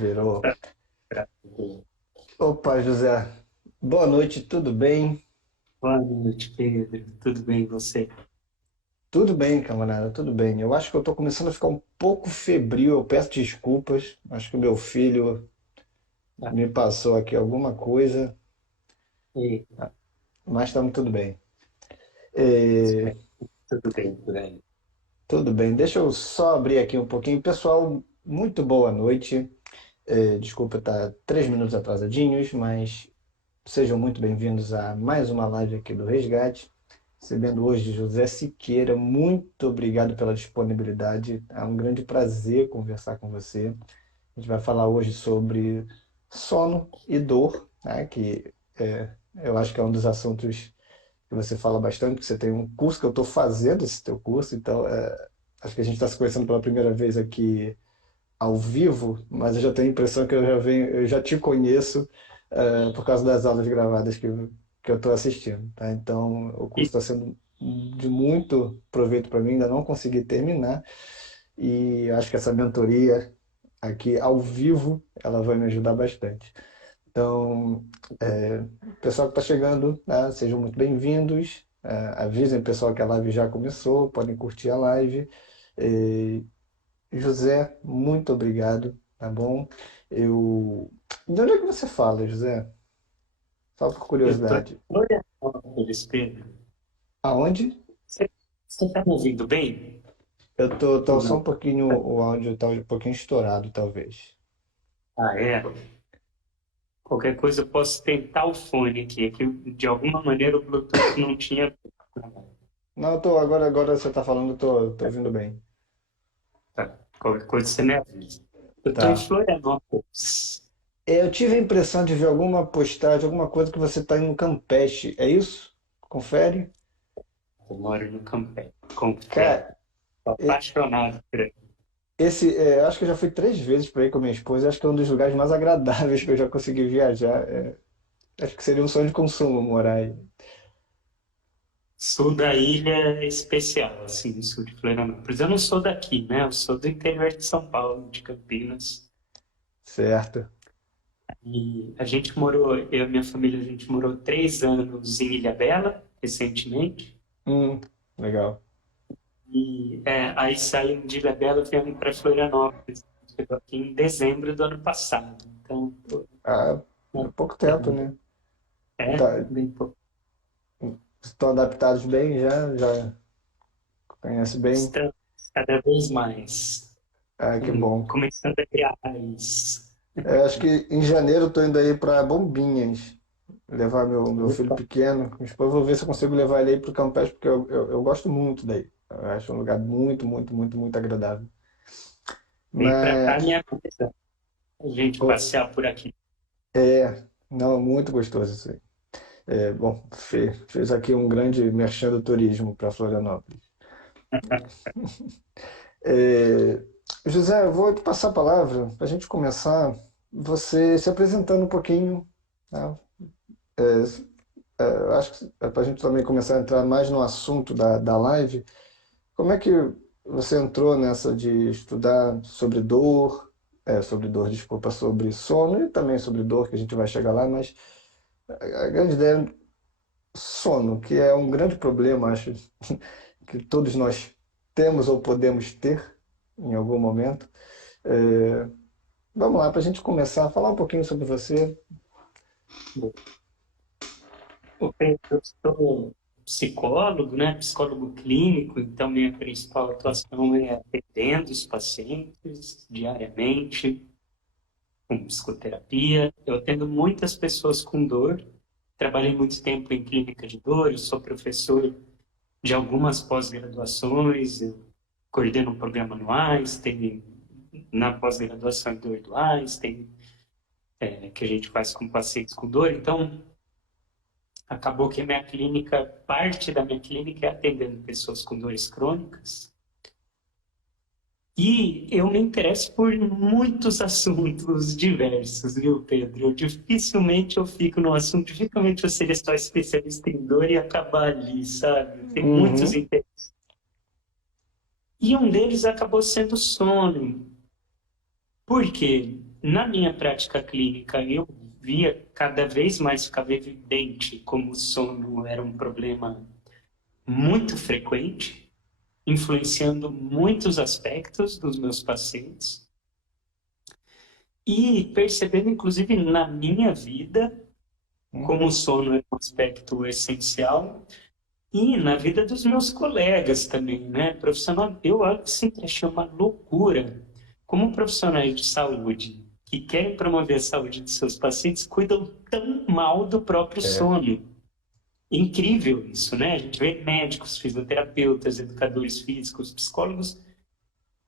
Virou. Opa, José. Boa noite, tudo bem? Boa noite, Pedro. Tudo bem com você? Tudo bem, camarada, tudo bem. Eu acho que eu tô começando a ficar um pouco febril, eu peço desculpas. Acho que o meu filho Ah, me passou aqui alguma coisa, eita, mas estamos tudo bem. É, espero que tudo bem por aí. tudo bem, deixa eu só abrir aqui um pouquinho. Pessoal, muito boa noite. Desculpa estar 3 minutos atrasadinhos, mas sejam muito bem-vindos a mais uma live aqui do Resgate. Recebendo hoje José Siqueira, muito obrigado pela disponibilidade. É um grande prazer conversar com você. A gente vai falar hoje sobre sono e dor, né? Eu acho que é um dos assuntos que você fala bastante, porque você tem um curso que eu estou fazendo esse teu curso, então acho que a gente está se conhecendo pela primeira vez aqui ao vivo, mas eu já tenho a impressão que eu já te conheço por causa das aulas gravadas que eu estou assistindo, tá? Então, o E curso está sendo de muito proveito para mim, ainda não consegui terminar, e acho que essa mentoria aqui ao vivo, ela vai me ajudar bastante. Então, pessoal que está chegando, né, sejam muito bem-vindos. Avisem o pessoal que a live já começou, podem curtir a live. Eh, José, muito obrigado, tá bom? Eu... De onde é que você fala, José? Só por eu estou em curiosidade. Florianópolis, Pedro. Aonde? Você está me ouvindo bem Tô ou só um não? pouquinho, o áudio tá um pouquinho estourado, talvez. Ah, é? Qualquer coisa eu posso tentar o fone aqui. É que de alguma maneira o Bluetooth não tinha. Não, agora você tá falando, tô ouvindo bem. Tá. Qualquer coisa você me avisa. Eu estou em Tá. Florianópolis. Eu tive a impressão de ver alguma postagem, alguma coisa que você tá em Campeche, é isso? Confere? Eu moro no Campé. Confere. Cara, Estou apaixonado por aí. acho que eu já fui 3 vezes para aí com minha esposa, e acho que é um dos lugares mais agradáveis que eu já consegui viajar. Acho que seria um sonho de consumo morar aí. Sul da ilha é especial, assim, no sul de Florianópolis. Eu não sou daqui, né? Eu sou do interior de São Paulo, de Campinas. Certo. E a gente morou, eu e minha família, a gente morou 3 anos em Ilhabela, recentemente. Legal. E aí saímos de Ilhabela e viemos para Florianópolis. Chegou aqui em dezembro do ano passado. Então, Ah, é pouco tempo, né? Tá, bem pouco. estão adaptados bem já conhece bem. Estamos cada vez mais Ah, que bom. começando a criar raiz. Acho que em janeiro eu tô indo aí para Bombinhas, levar meu filho pequeno. Com a esposa, vou ver se eu consigo levar ele aí pro Campeche, porque eu gosto muito daí. Eu acho um lugar muito, muito, muito, muito agradável. Vem para cá, Mas, minha vida. A gente pô, passear por aqui. não, muito gostoso isso aí. Bom, fez aqui um grande merchan do turismo para Florianópolis. É, José, eu vou te passar a palavra para a gente começar, você se apresentando um pouquinho, tá? Eu acho que é para a gente também começar a entrar mais no assunto da live. Como é que você entrou nessa de estudar sobre dor, desculpa, sobre sono e também sobre dor, que a gente vai chegar lá, mas a grande ideia é sono, que é um grande problema, acho, que todos nós temos ou podemos ter em algum momento. É, Vamos lá, para a gente começar a falar um pouquinho sobre você. Eu sou psicólogo, né? Psicólogo clínico, então minha principal atuação é atendendo os pacientes diariamente com psicoterapia. Eu atendo muitas pessoas com dor. Trabalhei muito tempo em clínica de dor, eu sou professor de algumas pós-graduações, eu coordeno um programa no Einstein, na pós-graduação em dor do Einstein, que a gente faz com pacientes com dor. Então, acabou que a minha clínica, parte da minha clínica é atendendo pessoas com dores crônicas. E eu me interesso por muitos assuntos diversos, viu, Pedro? Dificilmente eu fico num assunto, dificilmente eu seria só especialista em dor e acabar ali, sabe? Tem muitos Uhum. interesses. E um deles acabou sendo sono. Por quê? na minha prática clínica, eu via cada vez mais ficava evidente como o sono era um problema muito frequente, influenciando muitos aspectos dos meus pacientes e percebendo, inclusive, na minha vida, como o Uhum. sono é um aspecto essencial e na vida dos meus colegas também, né? Profissional, eu sempre achei uma loucura como profissionais de saúde que querem promover a saúde de seus pacientes cuidam tão mal do próprio É, sono. Incrível isso, né? A gente vê médicos, fisioterapeutas, educadores físicos, psicólogos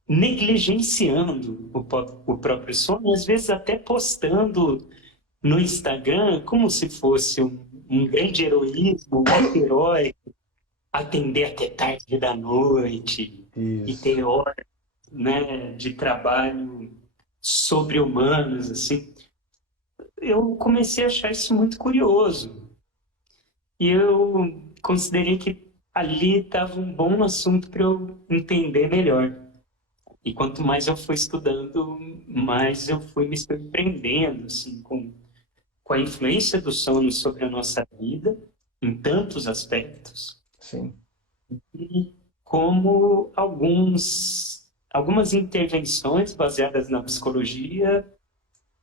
negligenciando o próprio sono, às vezes até postando no Instagram como se fosse um grande heroísmo, um ato heróico, atender até tarde da noite e isso. ter horas, né, de trabalho sobre-humanas, assim. Eu comecei a achar isso muito curioso. E eu considerei que ali estava um bom assunto para eu entender melhor. E quanto mais eu fui estudando, mais eu fui me surpreendendo assim, com a influência do sono sobre a nossa vida, em tantos aspectos, Sim. e como algumas intervenções baseadas na psicologia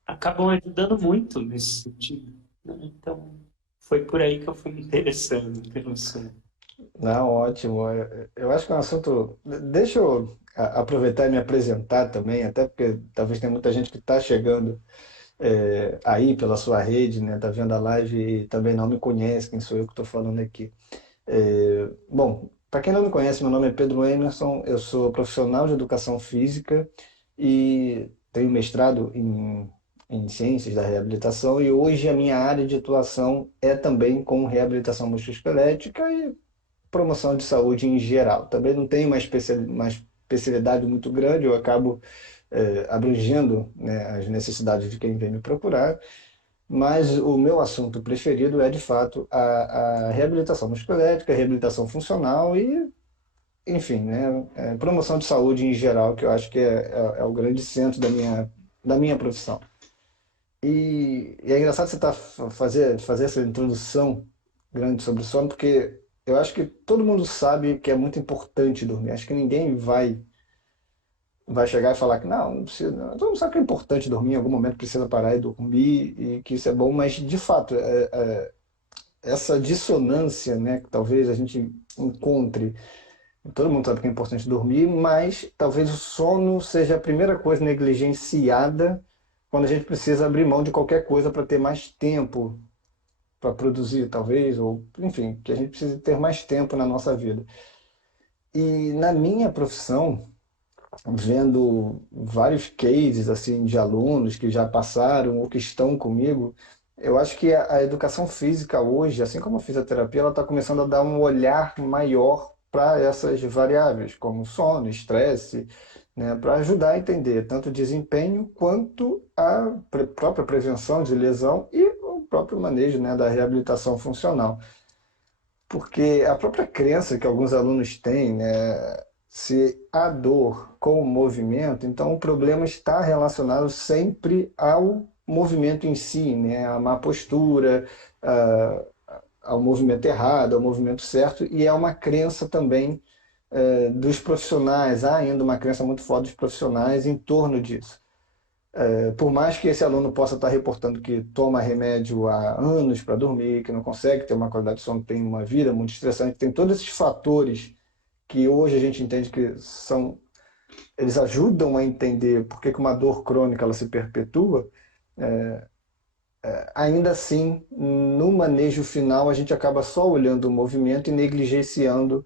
acabam ajudando muito nesse sentido, né? Então, foi por aí que eu fui me interessando pelo sono. Não, ótimo. Eu acho que é um assunto. Deixa eu aproveitar e me apresentar também, até porque talvez tenha muita gente que está chegando aí pela sua rede, né? Tá vendo a live e também não me conhece, quem sou eu que estou falando aqui. Bom, para quem não me conhece, meu nome é Pedro Emerson, eu sou profissional de educação física e tenho mestrado em ciências da reabilitação e hoje a minha área de atuação é também com reabilitação musculoesquelética e promoção de saúde em geral. Também não tenho uma especialidade muito grande, eu acabo abrangendo, né, as necessidades de quem vem me procurar, mas o meu assunto preferido é, de fato, a reabilitação musculoesquelética, a reabilitação funcional e, enfim, né, promoção de saúde em geral, que eu acho que é o grande centro da minha profissão. E é engraçado você fazer essa introdução grande sobre o sono, porque eu acho que todo mundo sabe que é muito importante dormir. Acho que ninguém vai chegar e falar que não precisa. Não. Todo mundo sabe que é importante dormir, em algum momento precisa parar e dormir, e que isso é bom, mas de fato, essa dissonância, né, que talvez a gente encontre. Todo mundo sabe que é importante dormir, mas talvez o sono seja a primeira coisa negligenciada quando a gente precisa abrir mão de qualquer coisa para ter mais tempo para produzir, talvez, ou enfim, que a gente precisa ter mais tempo na nossa vida. E na minha profissão, vendo vários cases assim de alunos que já passaram ou que estão comigo, eu acho que a educação física hoje, assim como a fisioterapia, ela está começando a dar um olhar maior para essas variáveis, como sono, estresse, né, para ajudar a entender tanto o desempenho quanto a própria prevenção de lesão e o próprio manejo, né, da reabilitação funcional. Porque a própria crença que alguns alunos têm, né, se há dor com o movimento, então o problema está relacionado sempre ao movimento em si, né, à má postura, a- ao movimento errado, ao movimento certo, e é uma crença também dos profissionais, há ainda uma crença muito forte dos profissionais em torno disso. Por mais que esse aluno possa estar reportando que toma remédio há anos para dormir, que não consegue ter uma qualidade de sono, tem uma vida muito estressante, tem todos esses fatores que hoje a gente entende que eles ajudam a entender por que uma dor crônica ela se perpetua. Ainda assim, no manejo final, a gente acaba só olhando o movimento e negligenciando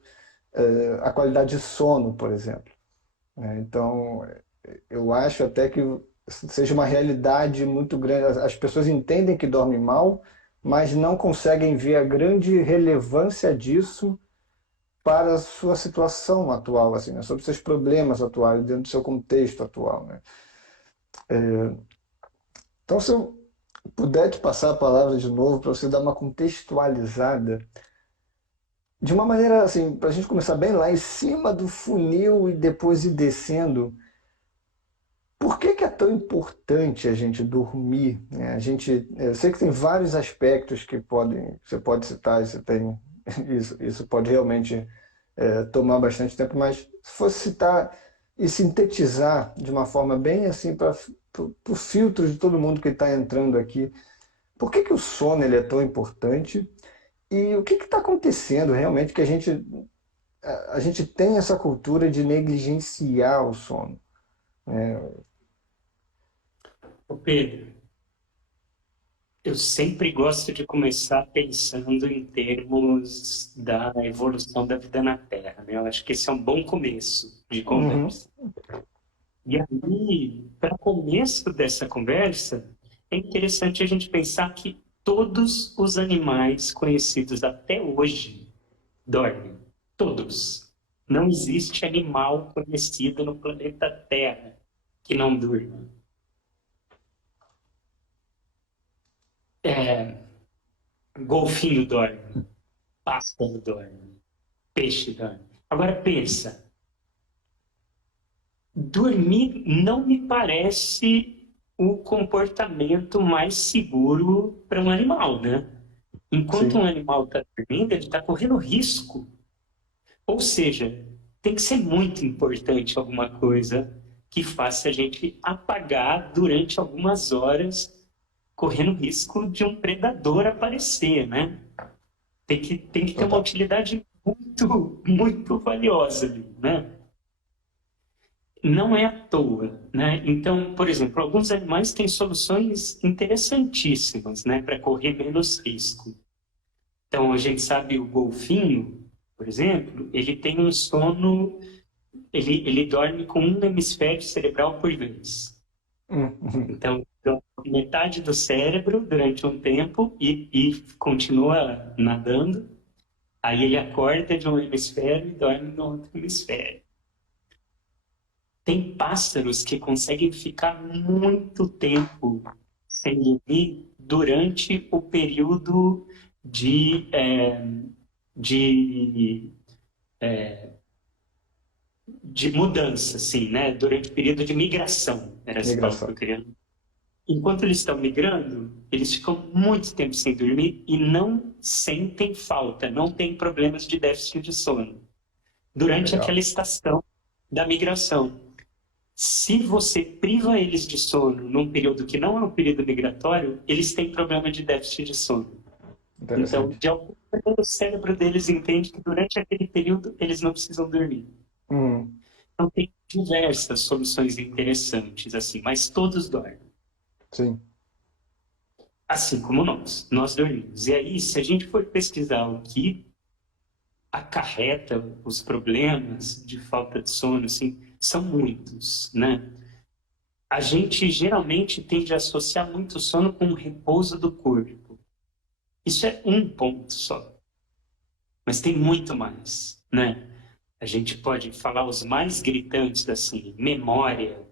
a qualidade de sono, por exemplo. Então, eu acho até que seja uma realidade muito grande. As pessoas entendem que dormem mal, mas não conseguem ver a grande relevância disso para a sua situação atual, assim, né? Sobre os seus problemas atuais, dentro do seu contexto atual, né? Então, se eu puder te passar a palavra de novo para você dar uma contextualizada, de uma maneira assim, para a gente começar bem lá em cima do funil e depois ir descendo, por que que é tão importante a gente dormir, né? Eu sei que tem vários aspectos que você pode citar, e você tem, isso pode realmente tomar bastante tempo, mas se fosse citar e sintetizar de uma forma bem assim para o filtro de todo mundo que está entrando aqui, por que que o sono ele é tão importante e o que está acontecendo realmente que a gente tem essa cultura de negligenciar o sono, né? Ô Pedro, eu sempre gosto de começar pensando em termos da evolução da vida na Terra, né? Eu acho que esse é um bom começo de Uhum, conversa. E aí, para começo dessa conversa, é interessante a gente pensar que todos os animais conhecidos até hoje dormem. Todos. Não existe animal conhecido no planeta Terra que não durma. Golfinho dorme, pássaro dorme, peixe dorme. Agora pensa, dormir não me parece o comportamento mais seguro para um animal, né? Enquanto um sim, animal está dormindo, ele está correndo risco. Ou seja, tem que ser muito importante alguma coisa que faça a gente apagar durante algumas horas, correndo risco de um predador aparecer, né? Tem que ter uma total. utilidade muito, muito valiosa ali, né? Não é à toa, né? Então, por exemplo, alguns animais têm soluções interessantíssimas, né, para correr menos risco. Então, a gente sabe o golfinho, por exemplo, ele tem um sono, ele dorme com um hemisfério cerebral por vez. Uhum. Então, metade do cérebro durante um tempo e continua nadando. Aí ele acorda de um hemisfério e dorme no outro hemisfério. Tem pássaros que conseguem ficar muito tempo sem dormir durante o período de, de, de mudança, assim, né? Durante o período de migração, era essa palavra que eu Migração. queria. Enquanto eles estão migrando, eles ficam muito tempo sem dormir e não sentem falta, não tem problemas de déficit de sono durante aquela Legal. estação da migração. Se você priva eles de sono num período que não é um período migratório, eles têm problema de déficit de sono. Então, Interessante. de alguma maneira, o cérebro deles entende que durante aquele período eles não precisam dormir. Uhum. Então, tem diversas soluções interessantes, assim, mas todos dormem. Sim. Assim como nós dormimos. E aí, se a gente for pesquisar o que acarreta os problemas de falta de sono, assim, são muitos, né? A gente geralmente tende a associar muito sono com o repouso do corpo. Isso é um ponto só, mas tem muito mais, né? A gente pode falar os mais gritantes assim, memória,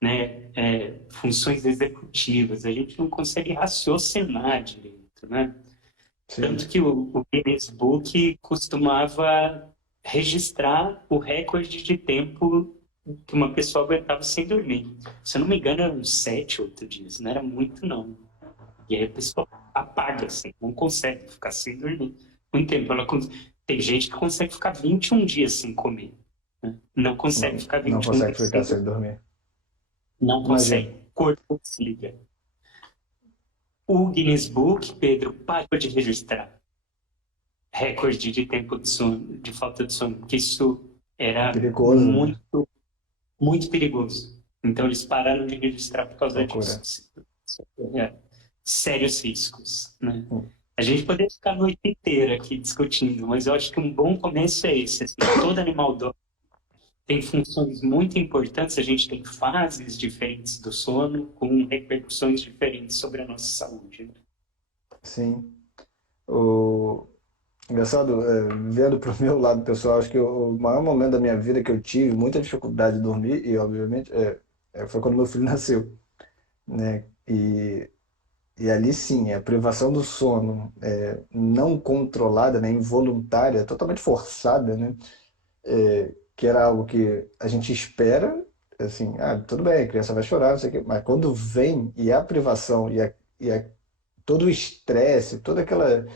né? Funções executivas. A gente não consegue raciocinar direito, né? Tanto Sim. que o Guinness Book costumava registrar o recorde de tempo que uma pessoa aguentava sem dormir. Se eu não me engano, eram uns 7, 8 dias, não era muito não. E aí a pessoa apaga, assim, não consegue ficar sem dormir. Muito tempo. Tem gente que consegue ficar 21 dias sem comer. Né? Não consegue Não, ficar não 21 consegue dias ficar sem sem dormir. dormir. Não Imagino. consegue. O corpo se liga. O Guinness Book, Pedro, parou de registrar recorde de tempo de sono, de falta de sono, porque isso era Perigoso, né? muito, muito perigoso. Então eles pararam de registrar por causa Loucura. disso. É, sérios riscos, né? Hum. A gente poderia ficar a noite inteira aqui discutindo, mas eu acho que um bom começo é esse. Assim, todo animal tem funções muito importantes, a gente tem fases diferentes do sono, com repercussões diferentes sobre a nossa saúde. Né? Sim. O... Engraçado, vendo pro meu lado pessoal, acho que o maior momento da minha vida que eu tive muita dificuldade de dormir, e obviamente foi quando meu filho nasceu, né? E ali sim, a privação do sono não controlada, né? Involuntária, totalmente forçada, né? Que era algo que a gente espera, assim, tudo bem, a criança vai chorar, não sei o quê, mas quando vem e a privação e todo o estresse, toda aquela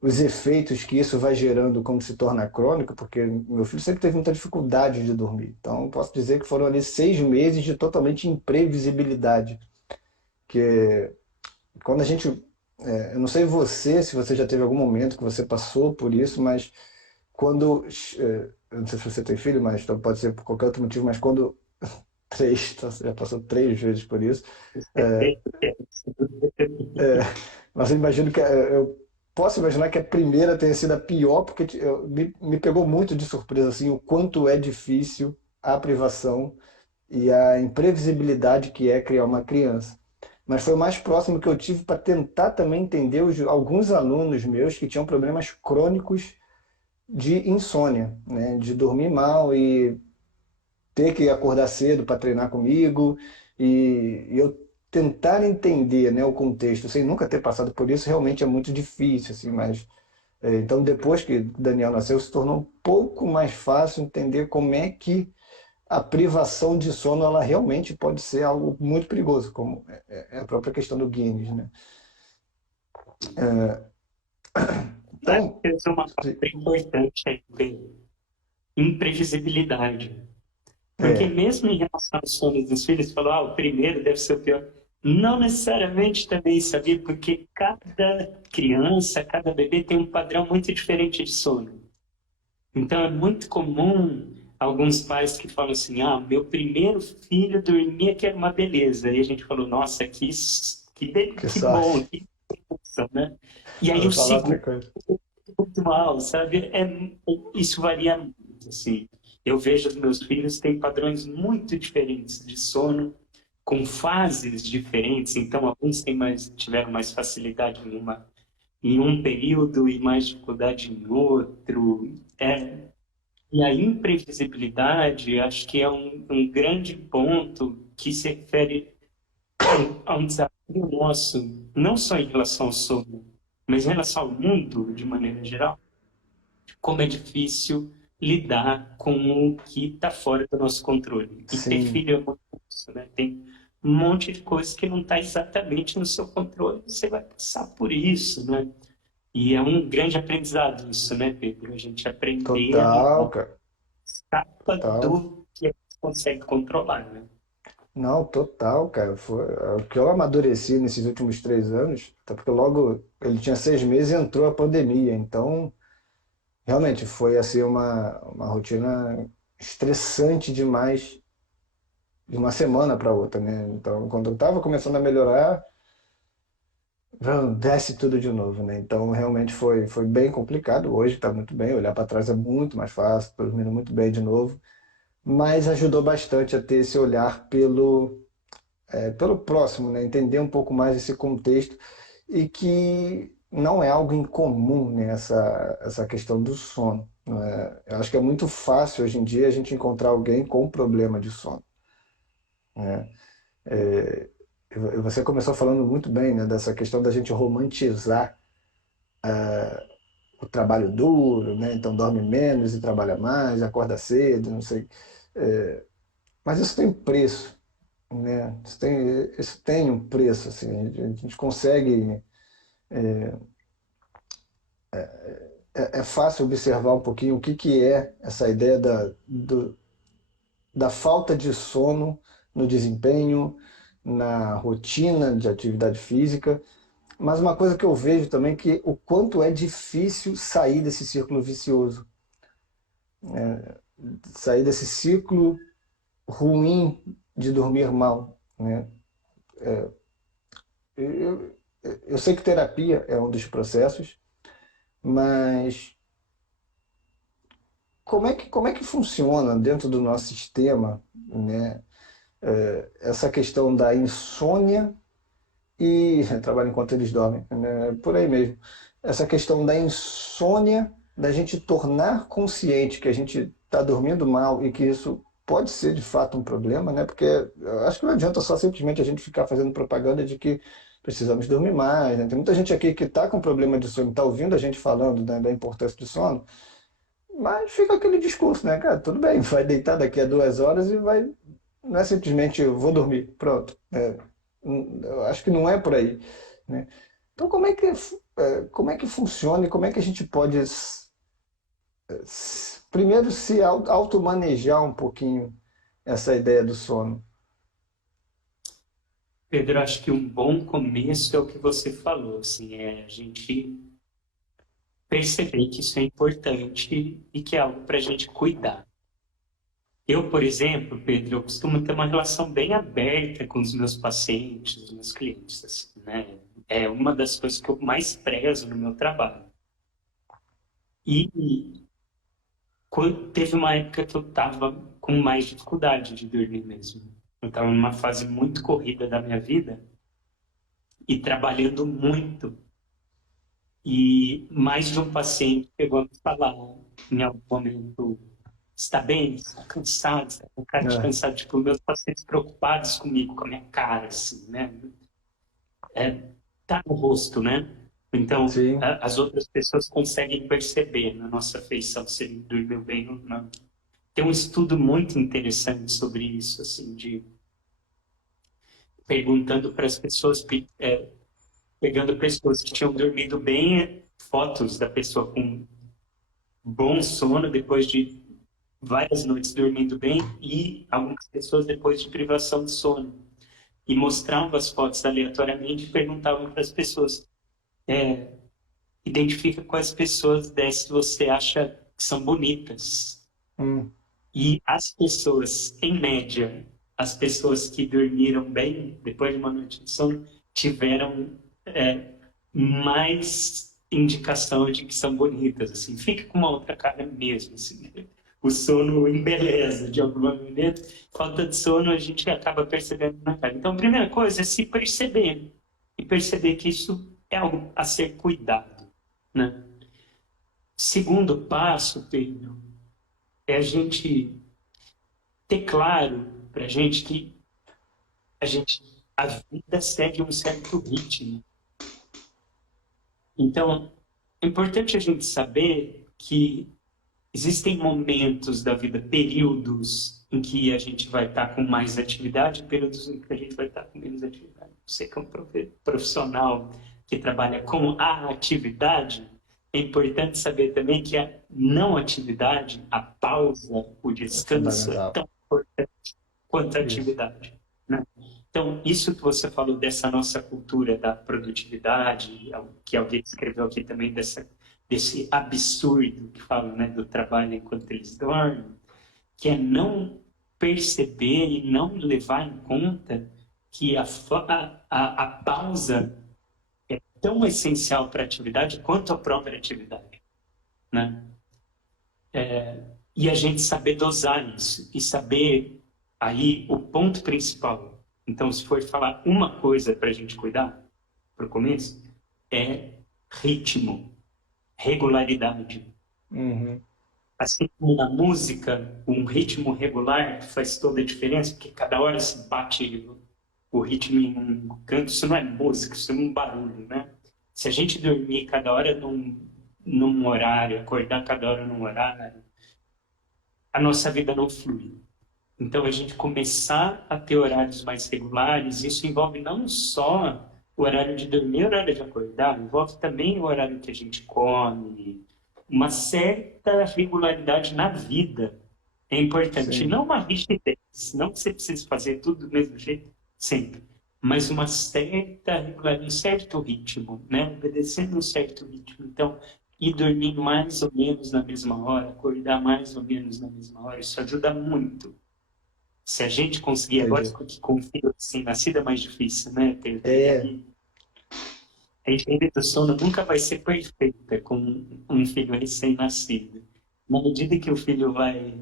os efeitos que isso vai gerando como se torna crônico, porque meu filho sempre teve muita dificuldade de dormir. Então, posso dizer que foram ali 6 meses de totalmente imprevisibilidade. Que quando a gente. Eu não sei você, se você já teve algum momento que você passou por isso, mas quando. Eu não sei se você tem filho, mas então pode ser por qualquer outro motivo, mas quando. Três, então você já passou 3 vezes por isso. é, É, mas eu imagino que eu posso imaginar que a primeira tenha sido a pior, porque me pegou muito de surpresa assim, o quanto é difícil a privação e a imprevisibilidade que é criar uma criança. Mas foi o mais próximo que eu tive para tentar também entender alguns alunos meus que tinham problemas crônicos de insônia, né? De dormir mal e ter que acordar cedo para treinar comigo e eu tentar entender, né, o contexto sem nunca ter passado por isso realmente é muito difícil assim, mas então depois que Daniel nasceu se tornou um pouco mais fácil entender como é que a privação de sono ela realmente pode ser algo muito perigoso, como é a própria questão do Guinness, né? Acho Então, que essa é uma palavra importante aí, bem, imprevisibilidade. Porque é, mesmo em relação aos sonhos dos filhos, falou, o primeiro deve ser o pior. Não necessariamente também, sabia? Porque cada criança, cada bebê tem um padrão muito diferente de sono. Então é muito comum alguns pais que falam assim, meu primeiro filho dormia que era uma beleza. E a gente falou, nossa, que que bom, sorte. que bênção, né? E Eu aí vou o falar outra segundo coisa. muito mal, sabe? Isso varia muito, assim. Eu vejo os meus filhos têm padrões muito diferentes de sono, com fases diferentes. Então, alguns tiveram mais facilidade em um período e mais dificuldade em outro. E a imprevisibilidade, acho que é um grande ponto que se refere a um desafio nosso, não só em relação ao sono, mas em relação ao mundo de maneira geral, como é difícil lidar com o que está fora do nosso controle. E ter Sim, filho é muito isso, né? Tem um monte de coisa que não está exatamente no seu controle, você vai passar por isso, né? E é um grande aprendizado isso, né, Pedro? A gente aprender a total, lidar cara, capa total. do que a gente consegue controlar, né? Não, total, cara. Foi o que eu amadureci nesses últimos 3 anos, até porque logo ele tinha 6 meses e entrou a pandemia. Então, realmente foi assim uma rotina estressante demais de uma semana para outra, né? Então, quando eu estava começando a melhorar, desce tudo de novo, né? Então, realmente foi bem complicado. Hoje está muito bem, olhar para trás é muito mais fácil, estou dormindo muito bem de novo. Mas ajudou bastante a ter esse olhar pelo próximo, né? Entender um pouco mais esse contexto e que não é algo incomum, né? Essa questão do sono. Não é? Eu acho que é muito fácil hoje em dia a gente encontrar alguém com problema de sono, né? É, e você começou falando muito bem, né? Dessa questão da gente romantizar o trabalho duro, né? Então dorme menos e trabalha mais, acorda cedo, não sei. É, mas isso tem preço, né? Isso tem um preço, assim. A gente consegue é fácil observar um pouquinho o que, que é essa ideia da falta de sono no desempenho, na rotina de atividade física. Mas uma coisa que eu vejo também é que o quanto é difícil sair desse círculo vicioso, sair desse ciclo ruim de dormir mal, né? Eu, eu sei que terapia é um dos processos, mas como é que funciona dentro do nosso sistema, né, essa questão da insônia e trabalho enquanto eles dormem, né, por aí mesmo. Essa questão da insônia, da gente tornar consciente que a gente está dormindo mal e que isso pode ser de fato um problema, né? Porque eu acho que não adianta só simplesmente a gente ficar fazendo propaganda de que precisamos dormir mais, né? Tem muita gente aqui que está com problema de sono, está ouvindo a gente falando, né, da importância do sono, mas fica aquele discurso, né, cara? Tudo bem, vai deitar daqui a 2 horas e vai não é simplesmente eu vou dormir, pronto. Eu acho que não é por aí, né? Então, como é que funciona e como é que a gente pode, primeiro, se automanejar um pouquinho essa ideia do sono? Pedro, acho que um bom começo é o que você falou, assim, é a gente perceber que isso é importante e que é algo para a gente cuidar. Eu, por exemplo, Pedro, eu costumo ter uma relação bem aberta com os meus pacientes, os meus clientes, assim, né? É uma das coisas que eu mais prezo no meu trabalho. E teve uma época que eu estava com mais dificuldade de dormir mesmo. Eu estava numa fase muito corrida da minha vida e trabalhando muito. E mais de um paciente chegou a me falar em algum momento: está bem, está cansado, está com cara de É, cansado. Tipo, meus pacientes preocupados comigo, com a minha cara, assim, né? Tá no rosto, né? Então, sim, as outras pessoas conseguem perceber na nossa feição se ele dormiu bem ou não. Tem um estudo muito interessante sobre isso, assim, de perguntando para as pessoas, pegando pessoas que tinham dormido bem, fotos da pessoa com bom sono depois de várias noites dormindo bem e algumas pessoas depois de privação de sono. E mostravam as fotos aleatoriamente e perguntavam para as pessoas: identifica quais pessoas dessas você acha que são bonitas. hum, E as pessoas, em média, as pessoas que dormiram bem depois de uma noite de sono tiveram mais indicação de que são bonitas, assim, fica com uma outra cara mesmo, assim. O sono embeleza de alguma maneira, falta de sono a gente acaba percebendo na cara. Então, a primeira coisa é se perceber e perceber que isso é algo a ser cuidado, né? Segundo passo, Pedro, é a gente ter claro para a gente que a vida segue um certo ritmo. Então, é importante a gente saber que existem momentos da vida, períodos em que a gente vai estar com mais atividade, períodos em que a gente vai estar com menos atividade. Você que é um profissional que trabalha com a atividade, é importante saber também que a não atividade, a pausa, o é descanso é fundamental. tão importante quanto a Isso. atividade, né? Então, isso que você falou dessa nossa cultura da produtividade, que alguém escreveu aqui também desse absurdo que falam, né, do trabalho enquanto eles dormem, que é não perceber e não levar em conta que a pausa é tão essencial para a atividade quanto a própria atividade, né? E a gente saber dosar isso e saber aí o ponto principal. Então, se for falar uma coisa para a gente cuidar, para o começo, é ritmo, regularidade. Uhum. Assim como na música, um ritmo regular faz toda a diferença, porque cada hora se bate o ritmo em um canto, isso não é música, isso é um barulho, né? Se a gente dormir cada hora num horário, acordar cada hora num horário, a nossa vida não flui. Então, a gente começar a ter horários mais regulares, isso envolve não só o horário de dormir, o horário de acordar, envolve também o horário que a gente come, uma certa regularidade na vida é importante. Sim, Não uma rigidez, não que você precise fazer tudo do mesmo jeito sempre, mas uma certa regularidade, um certo ritmo, né? Obedecendo um certo ritmo. Então, ir dormir mais ou menos na mesma hora, acordar mais ou menos na mesma hora, isso ajuda muito. Se a gente conseguir, agora entendi. que com filho recém-nascido é mais difícil, né, Pedro? E É, aí, a higiene do sono nunca vai ser perfeita com um filho recém-nascido. Na medida que o filho vai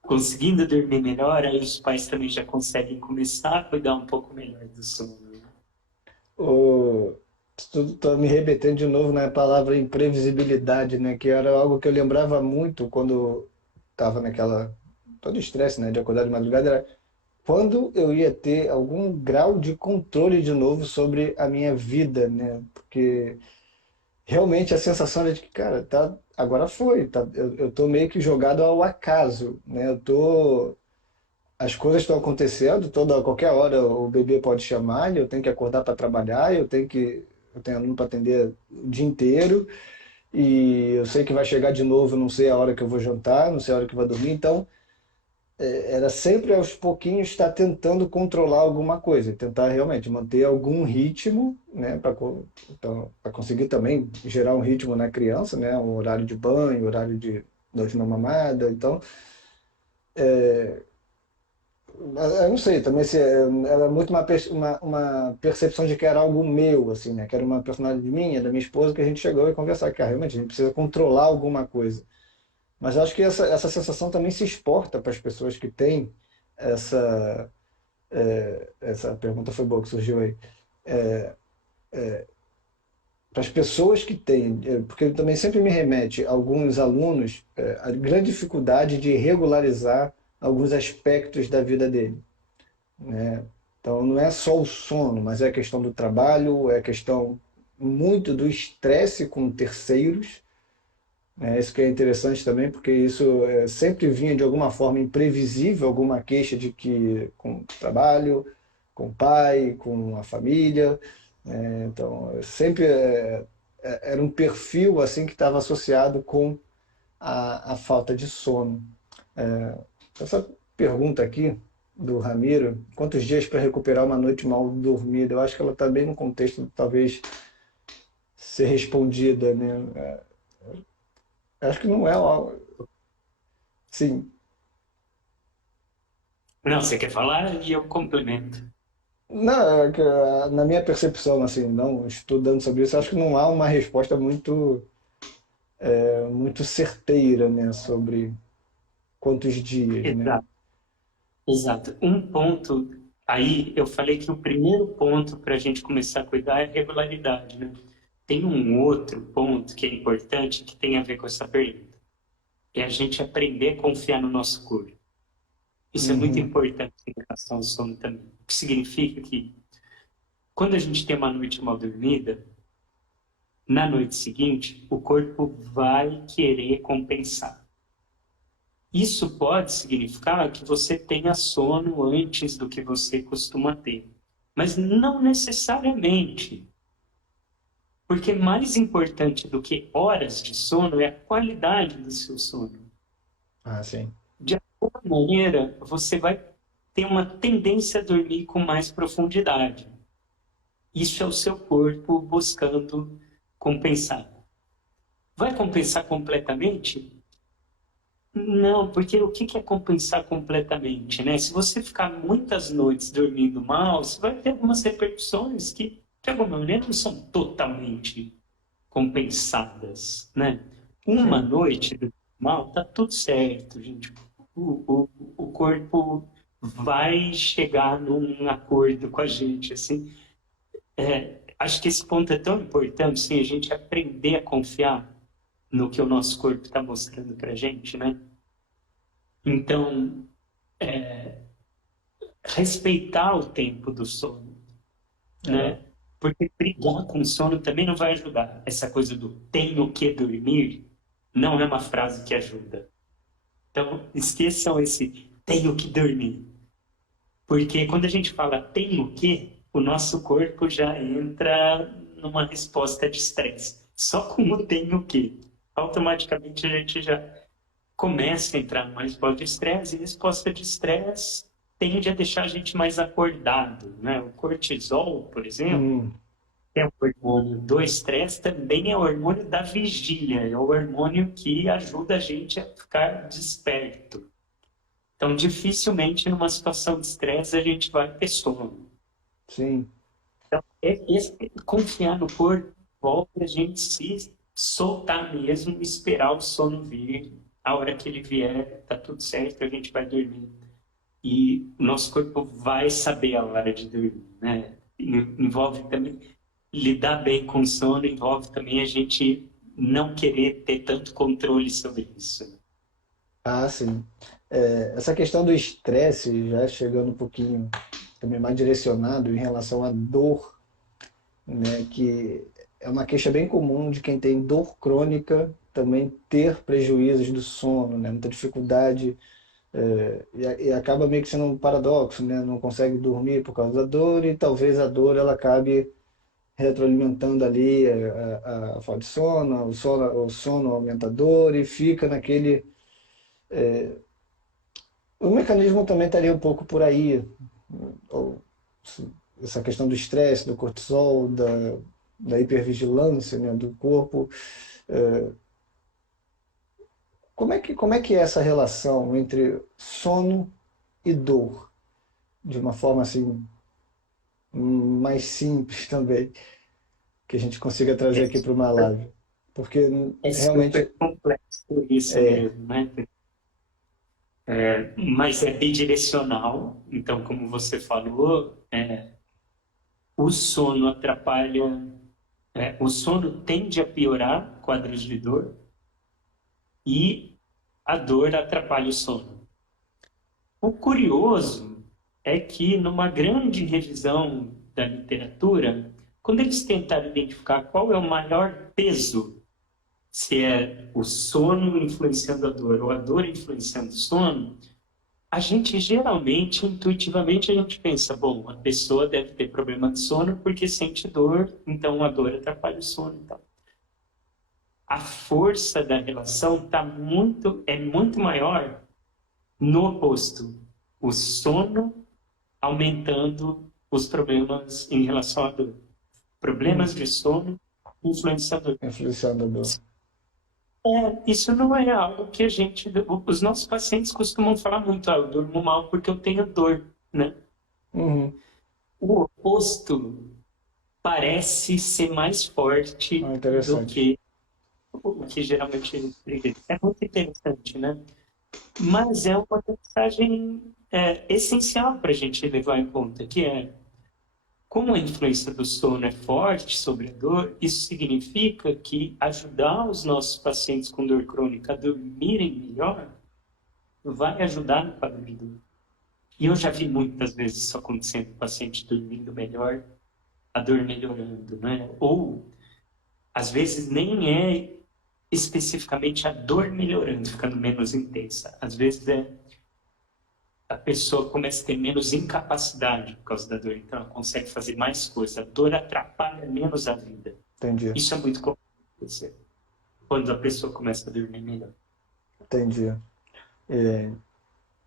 conseguindo dormir melhor, aí os pais também já conseguem começar a cuidar um pouco melhor do sono, né? o, tô me remetendo de novo na palavra imprevisibilidade, né? Que era algo que eu lembrava muito quando estava naquela todo estresse, né? De acordar de madrugada, era quando eu ia ter algum grau de controle de novo sobre a minha vida, né? Porque realmente a sensação era de que, cara, tá, agora foi, tá, eu tô meio que jogado ao acaso, né? Eu tô as coisas estão acontecendo, qualquer hora o bebê pode chamar, e eu tenho que acordar para trabalhar, eu tenho aluno para atender o dia inteiro, e eu sei que vai chegar de novo, não sei a hora que eu vou jantar, não sei a hora que eu vou dormir, então era sempre aos pouquinhos estar tentando controlar alguma coisa, tentar realmente manter algum ritmo, né, para conseguir também gerar um ritmo na criança, né, um horário de banho, horário da última mamada, então eu não sei também se era muito uma percepção de que era algo meu, assim, né, que era uma personalidade minha, da minha esposa, que a gente chegou a conversar, que realmente a gente precisa controlar alguma coisa. Mas eu acho que essa sensação também se exporta para as pessoas que têm essa. Essa pergunta foi boa que surgiu aí. Para as pessoas que têm, porque também sempre me remete a alguns alunos, a grande dificuldade de regularizar alguns aspectos da vida dele, né? Então não é só o sono, mas é a questão do trabalho, é a questão muito do estresse com terceiros. Isso que é interessante também, porque isso sempre vinha de alguma forma imprevisível, alguma queixa de que com o trabalho, com o pai, com a família. Então, sempre era um perfil assim que estava associado com a falta de sono. Essa pergunta aqui do Ramiro, quantos dias para recuperar uma noite mal dormida? Eu acho que ela está bem no contexto de talvez ser respondida, né? Acho que não é, sim. Não, você quer falar e eu complemento. Não, na minha percepção, assim, não estudando sobre isso, acho que não há uma resposta muito certeira, né, sobre quantos dias, né? Exato, exato. Um ponto aí, eu falei que o primeiro ponto para a gente começar a cuidar é a regularidade, né? Tem um outro ponto que é importante que tem a ver com essa pergunta. É a gente aprender a confiar no nosso corpo. Isso é muito Uhum. importante em relação ao sono também. O que significa que quando a gente tem uma noite mal dormida, na noite seguinte, o corpo vai querer compensar. Isso pode significar que você tenha sono antes do que você costuma ter, mas não necessariamente, porque mais importante do que horas de sono é a qualidade do seu sono. Ah, sim. De alguma maneira, você vai ter uma tendência a dormir com mais profundidade. Isso é o seu corpo buscando compensar. Vai compensar completamente? Não, porque o que é compensar completamente, né? Se você ficar muitas noites dormindo mal, você vai ter algumas repercussões que, de alguma maneira, não são totalmente compensadas, né? Uma Sim. noite dormindo mal, tá tudo certo, gente. O corpo vai chegar num acordo com a gente, assim. Acho que esse ponto é tão importante, sim, a gente aprender a confiar no que o nosso corpo está mostrando para a gente, né? Então, respeitar o tempo do sono, Legal. né? Porque brigar com o sono também não vai ajudar. Essa coisa do tenho que dormir não é uma frase que ajuda. Então, esqueçam esse tenho que dormir. Porque quando a gente fala tenho que, o nosso corpo já entra numa resposta de estresse. Só com o tenho que, automaticamente a gente já começa a entrar numa resposta de estresse, e resposta de estresse tende a deixar a gente mais acordado, né? O cortisol, por exemplo, Hum, que é o hormônio do estresse, também é o hormônio da vigília, é o hormônio que ajuda a gente a ficar desperto. Então, dificilmente numa situação de estresse a gente vai ter sono. sim. Confiar no corpo volta a gente se soltar mesmo, esperar o sono vir. A hora que ele vier, tá tudo certo, a gente vai dormir. E o nosso corpo vai saber a hora de dormir, né? Envolve também lidar bem com o sono, envolve também a gente não querer ter tanto controle sobre isso. Ah, sim. Essa questão do estresse, já chegando um pouquinho também mais direcionado em relação à dor, né, que é uma queixa bem comum de quem tem dor crônica também ter prejuízos do sono, né, muita dificuldade E acaba meio que sendo um paradoxo, né? Não consegue dormir por causa da dor e talvez a dor ela acabe retroalimentando ali a falta de sono, o sono aumenta a dor e fica naquele. O mecanismo também estaria um pouco por aí, ou essa questão do estresse, do cortisol, da hipervigilância, né, do corpo. É, como é que é essa relação entre sono e dor? De uma forma assim mais simples também, que a gente consiga É trazer aqui para uma super, live. Porque é super realmente complexo isso é, mesmo, né? Mas é bidirecional, então, como você falou, o sono atrapalha, o sono tende a piorar quadros de dor e a dor atrapalha o sono. O curioso é que, numa grande revisão da literatura, quando eles tentaram identificar qual é o maior peso, se é o sono influenciando a dor ou a dor influenciando o sono, a gente geralmente, intuitivamente, a gente pensa, bom, a pessoa deve ter problema de sono porque sente dor, então a dor atrapalha o sono e tal. A força da relação é muito maior no oposto. O sono aumentando os problemas em relação à dor. hum, Problemas de sono influenciador. influenciando. Isso não é algo que os nossos pacientes costumam falar muito, eu durmo mal porque eu tenho dor, né? Uhum. O oposto parece ser mais Ah, forte do interessante. que o que geralmente ele acredita. É muito interessante, né? Mas é uma mensagem essencial para a gente levar em conta, que é como a influência do sono é forte sobre a dor, isso significa que ajudar os nossos pacientes com dor crônica a dormirem melhor vai ajudar no quadro de dor. E eu já vi muitas vezes isso acontecendo, o paciente dormindo melhor, a dor melhorando, né? Ou, às vezes, nem é especificamente a dor melhorando, ficando menos intensa. Às vezes a pessoa começa a ter menos incapacidade por causa da dor, então ela consegue fazer mais coisas. A dor atrapalha menos a vida. Entendi. Isso é muito comum acontecer quando a pessoa começa a dormir melhor. Entendi. É,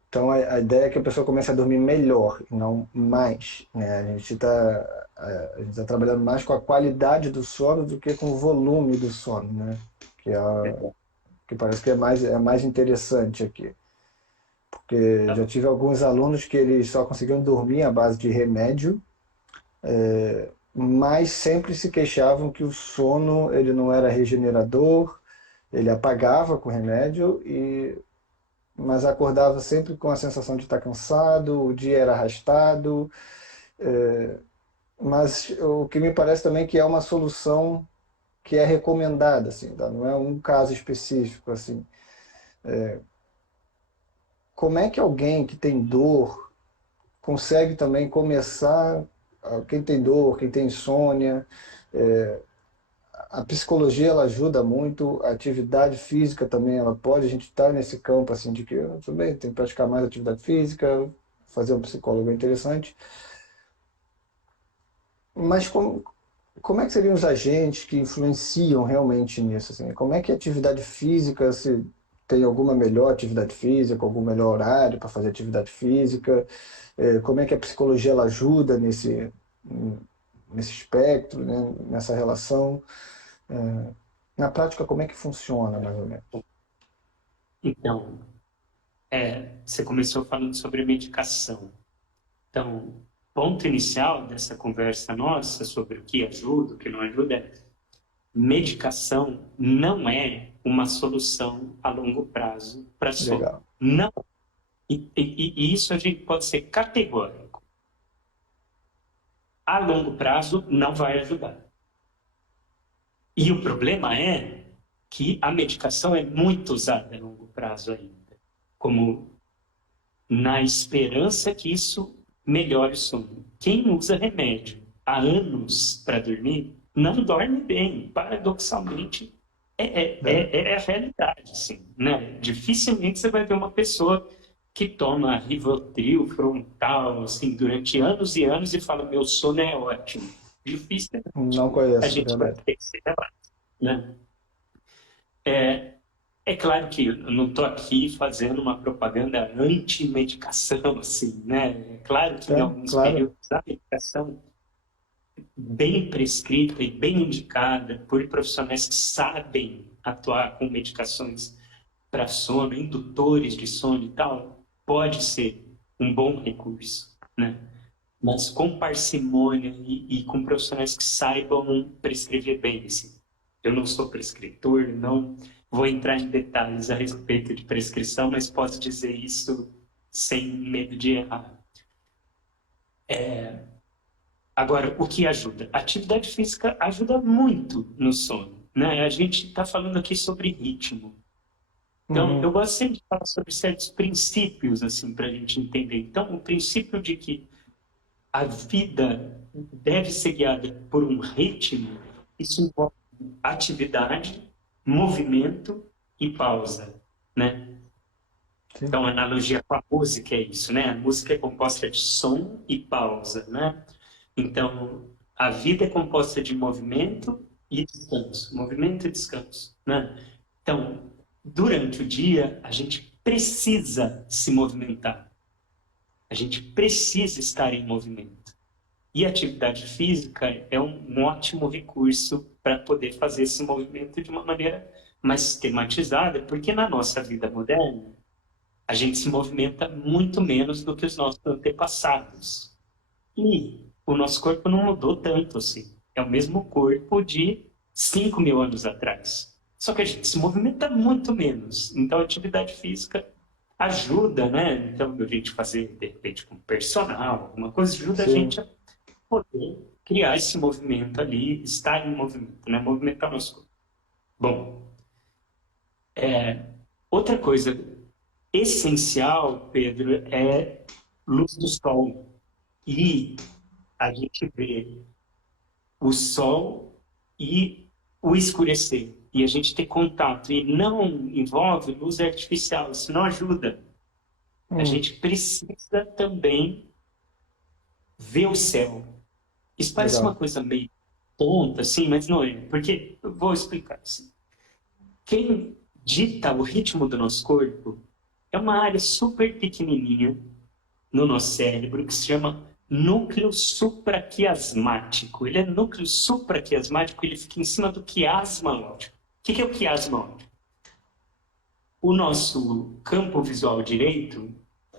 então a ideia é que a pessoa comece a dormir melhor, e não mais, né? A gente tá trabalhando mais com a qualidade do sono do que com o volume do sono, né? Que, que parece que é mais interessante aqui. Porque já Tá? tive alguns alunos que eles só conseguiam dormir à base de remédio, mas sempre se queixavam que o sono ele não era regenerador, ele apagava com o remédio, mas acordava sempre com a sensação de estar cansado, o dia era arrastado. Mas o que me parece também que é uma solução que é recomendada, assim, tá? Não é um caso específico, assim. Como é que alguém que tem dor consegue também começar, quem tem dor, quem tem insônia, a psicologia ela ajuda muito, a atividade física também ela pode, a gente está nesse campo assim de que tudo bem, tem que praticar mais atividade física, fazer um psicólogo é interessante, mas como é que seriam os agentes que influenciam realmente nisso? Assim? Como é que a atividade física, se tem alguma melhor atividade física, algum melhor horário para fazer atividade física? Como é que a psicologia ela ajuda nesse espectro, né? Nessa relação? Na prática, como é que funciona, mais ou menos? Então, você começou falando sobre medicação. Então, ponto inicial dessa conversa nossa sobre o que ajuda, o que não ajuda, medicação não é uma solução a longo prazo para sono. Legal. Não. E isso a gente pode ser categórico. A longo prazo não vai ajudar. E o problema é que a medicação é muito usada a longo prazo ainda, como na esperança que isso melhore o sono. Quem usa remédio há anos para dormir não dorme bem. Paradoxalmente, Né? é a realidade. Assim, né? Dificilmente você vai ver uma pessoa que toma Rivotril, Frontal, assim, durante anos e anos e fala, meu sono é ótimo. Dificilmente Não a conheço, gente vai verdade. ter esse relato, né? É, é claro que eu não estou aqui fazendo uma propaganda anti-medicação, assim, né? É claro que em Tá, alguns claro. períodos a medicação bem prescrita e bem indicada por profissionais que sabem atuar com medicações para sono, indutores de sono e tal, pode ser um bom recurso, né? Mas com parcimônia e com profissionais que saibam prescrever bem. Assim. Eu não sou prescritor, não vou entrar em detalhes a respeito de prescrição, mas posso dizer isso sem medo de errar. Agora, o que ajuda? A atividade física ajuda muito no sono. Né? A gente está falando aqui sobre ritmo. Então, eu Uhum. gosto sempre de falar sobre certos princípios assim, para a gente entender. Então, o princípio de que a vida deve ser guiada por um ritmo, isso envolve atividade, movimento e pausa, né? Sim. Então, a analogia com a música é isso, né? A música é composta de som e pausa, né? Então, a vida é composta de movimento e descanso, movimento e descanso, né? Então, durante o dia, a gente precisa se movimentar, a gente precisa estar em movimento. E a atividade física é um ótimo recurso para poder fazer esse movimento de uma maneira mais sistematizada, porque na nossa vida moderna, a gente se movimenta muito menos do que os nossos antepassados. E o nosso corpo não mudou tanto assim. É o mesmo corpo de 5.000 anos atrás. Só que a gente se movimenta muito menos. Então, a atividade física ajuda, né? Então, a gente fazer, de repente, com personal, alguma coisa, ajuda a gente Sim. a poder criar esse movimento ali, estar em movimento, né? Movimentar o nosso corpo. Bom, outra coisa essencial, Pedro, é luz do sol. E a gente vê o sol e o escurecer. E a gente ter contato. E não envolve luz artificial, isso não ajuda. A Hum, gente precisa também ver o céu. Isso parece uma legal. coisa meio tonta, assim, mas não é. Porque, eu vou explicar assim. Quem dita o ritmo do nosso corpo é uma área super pequenininha no nosso cérebro que se chama núcleo supraquiasmático. Ele é núcleo supraquiasmático, ele fica em cima do quiasma óptico. O que é o quiasma óptico? O nosso campo visual direito,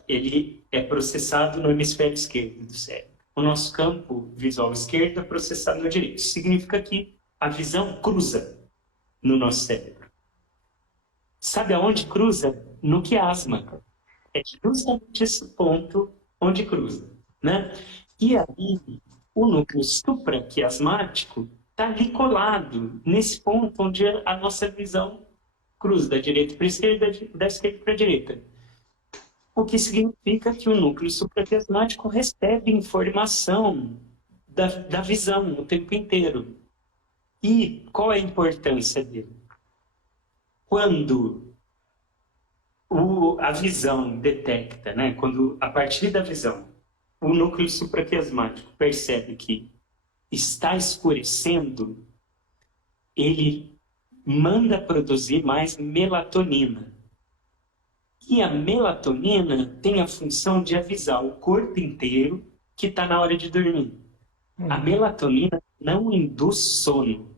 ele é processado no hemisfério esquerdo do cérebro. O nosso campo visual esquerdo é processado no direito. Isso significa que a visão cruza no nosso cérebro. Sabe aonde cruza? No quiasma. É justamente esse ponto onde cruza, né? E aí, o núcleo supraquiasmático está ali colado, nesse ponto onde a nossa visão cruza da direita para a esquerda, da esquerda para a direita. O que significa que o núcleo supraquiasmático recebe informação da visão o tempo inteiro. E qual é a importância dele? Quando a visão detecta, né? Quando a partir da visão o núcleo supraquiasmático percebe que está escurecendo, ele manda produzir mais melatonina. E a melatonina tem a função de avisar o corpo inteiro que está na hora de dormir. A Hum, melatonina não induz sono,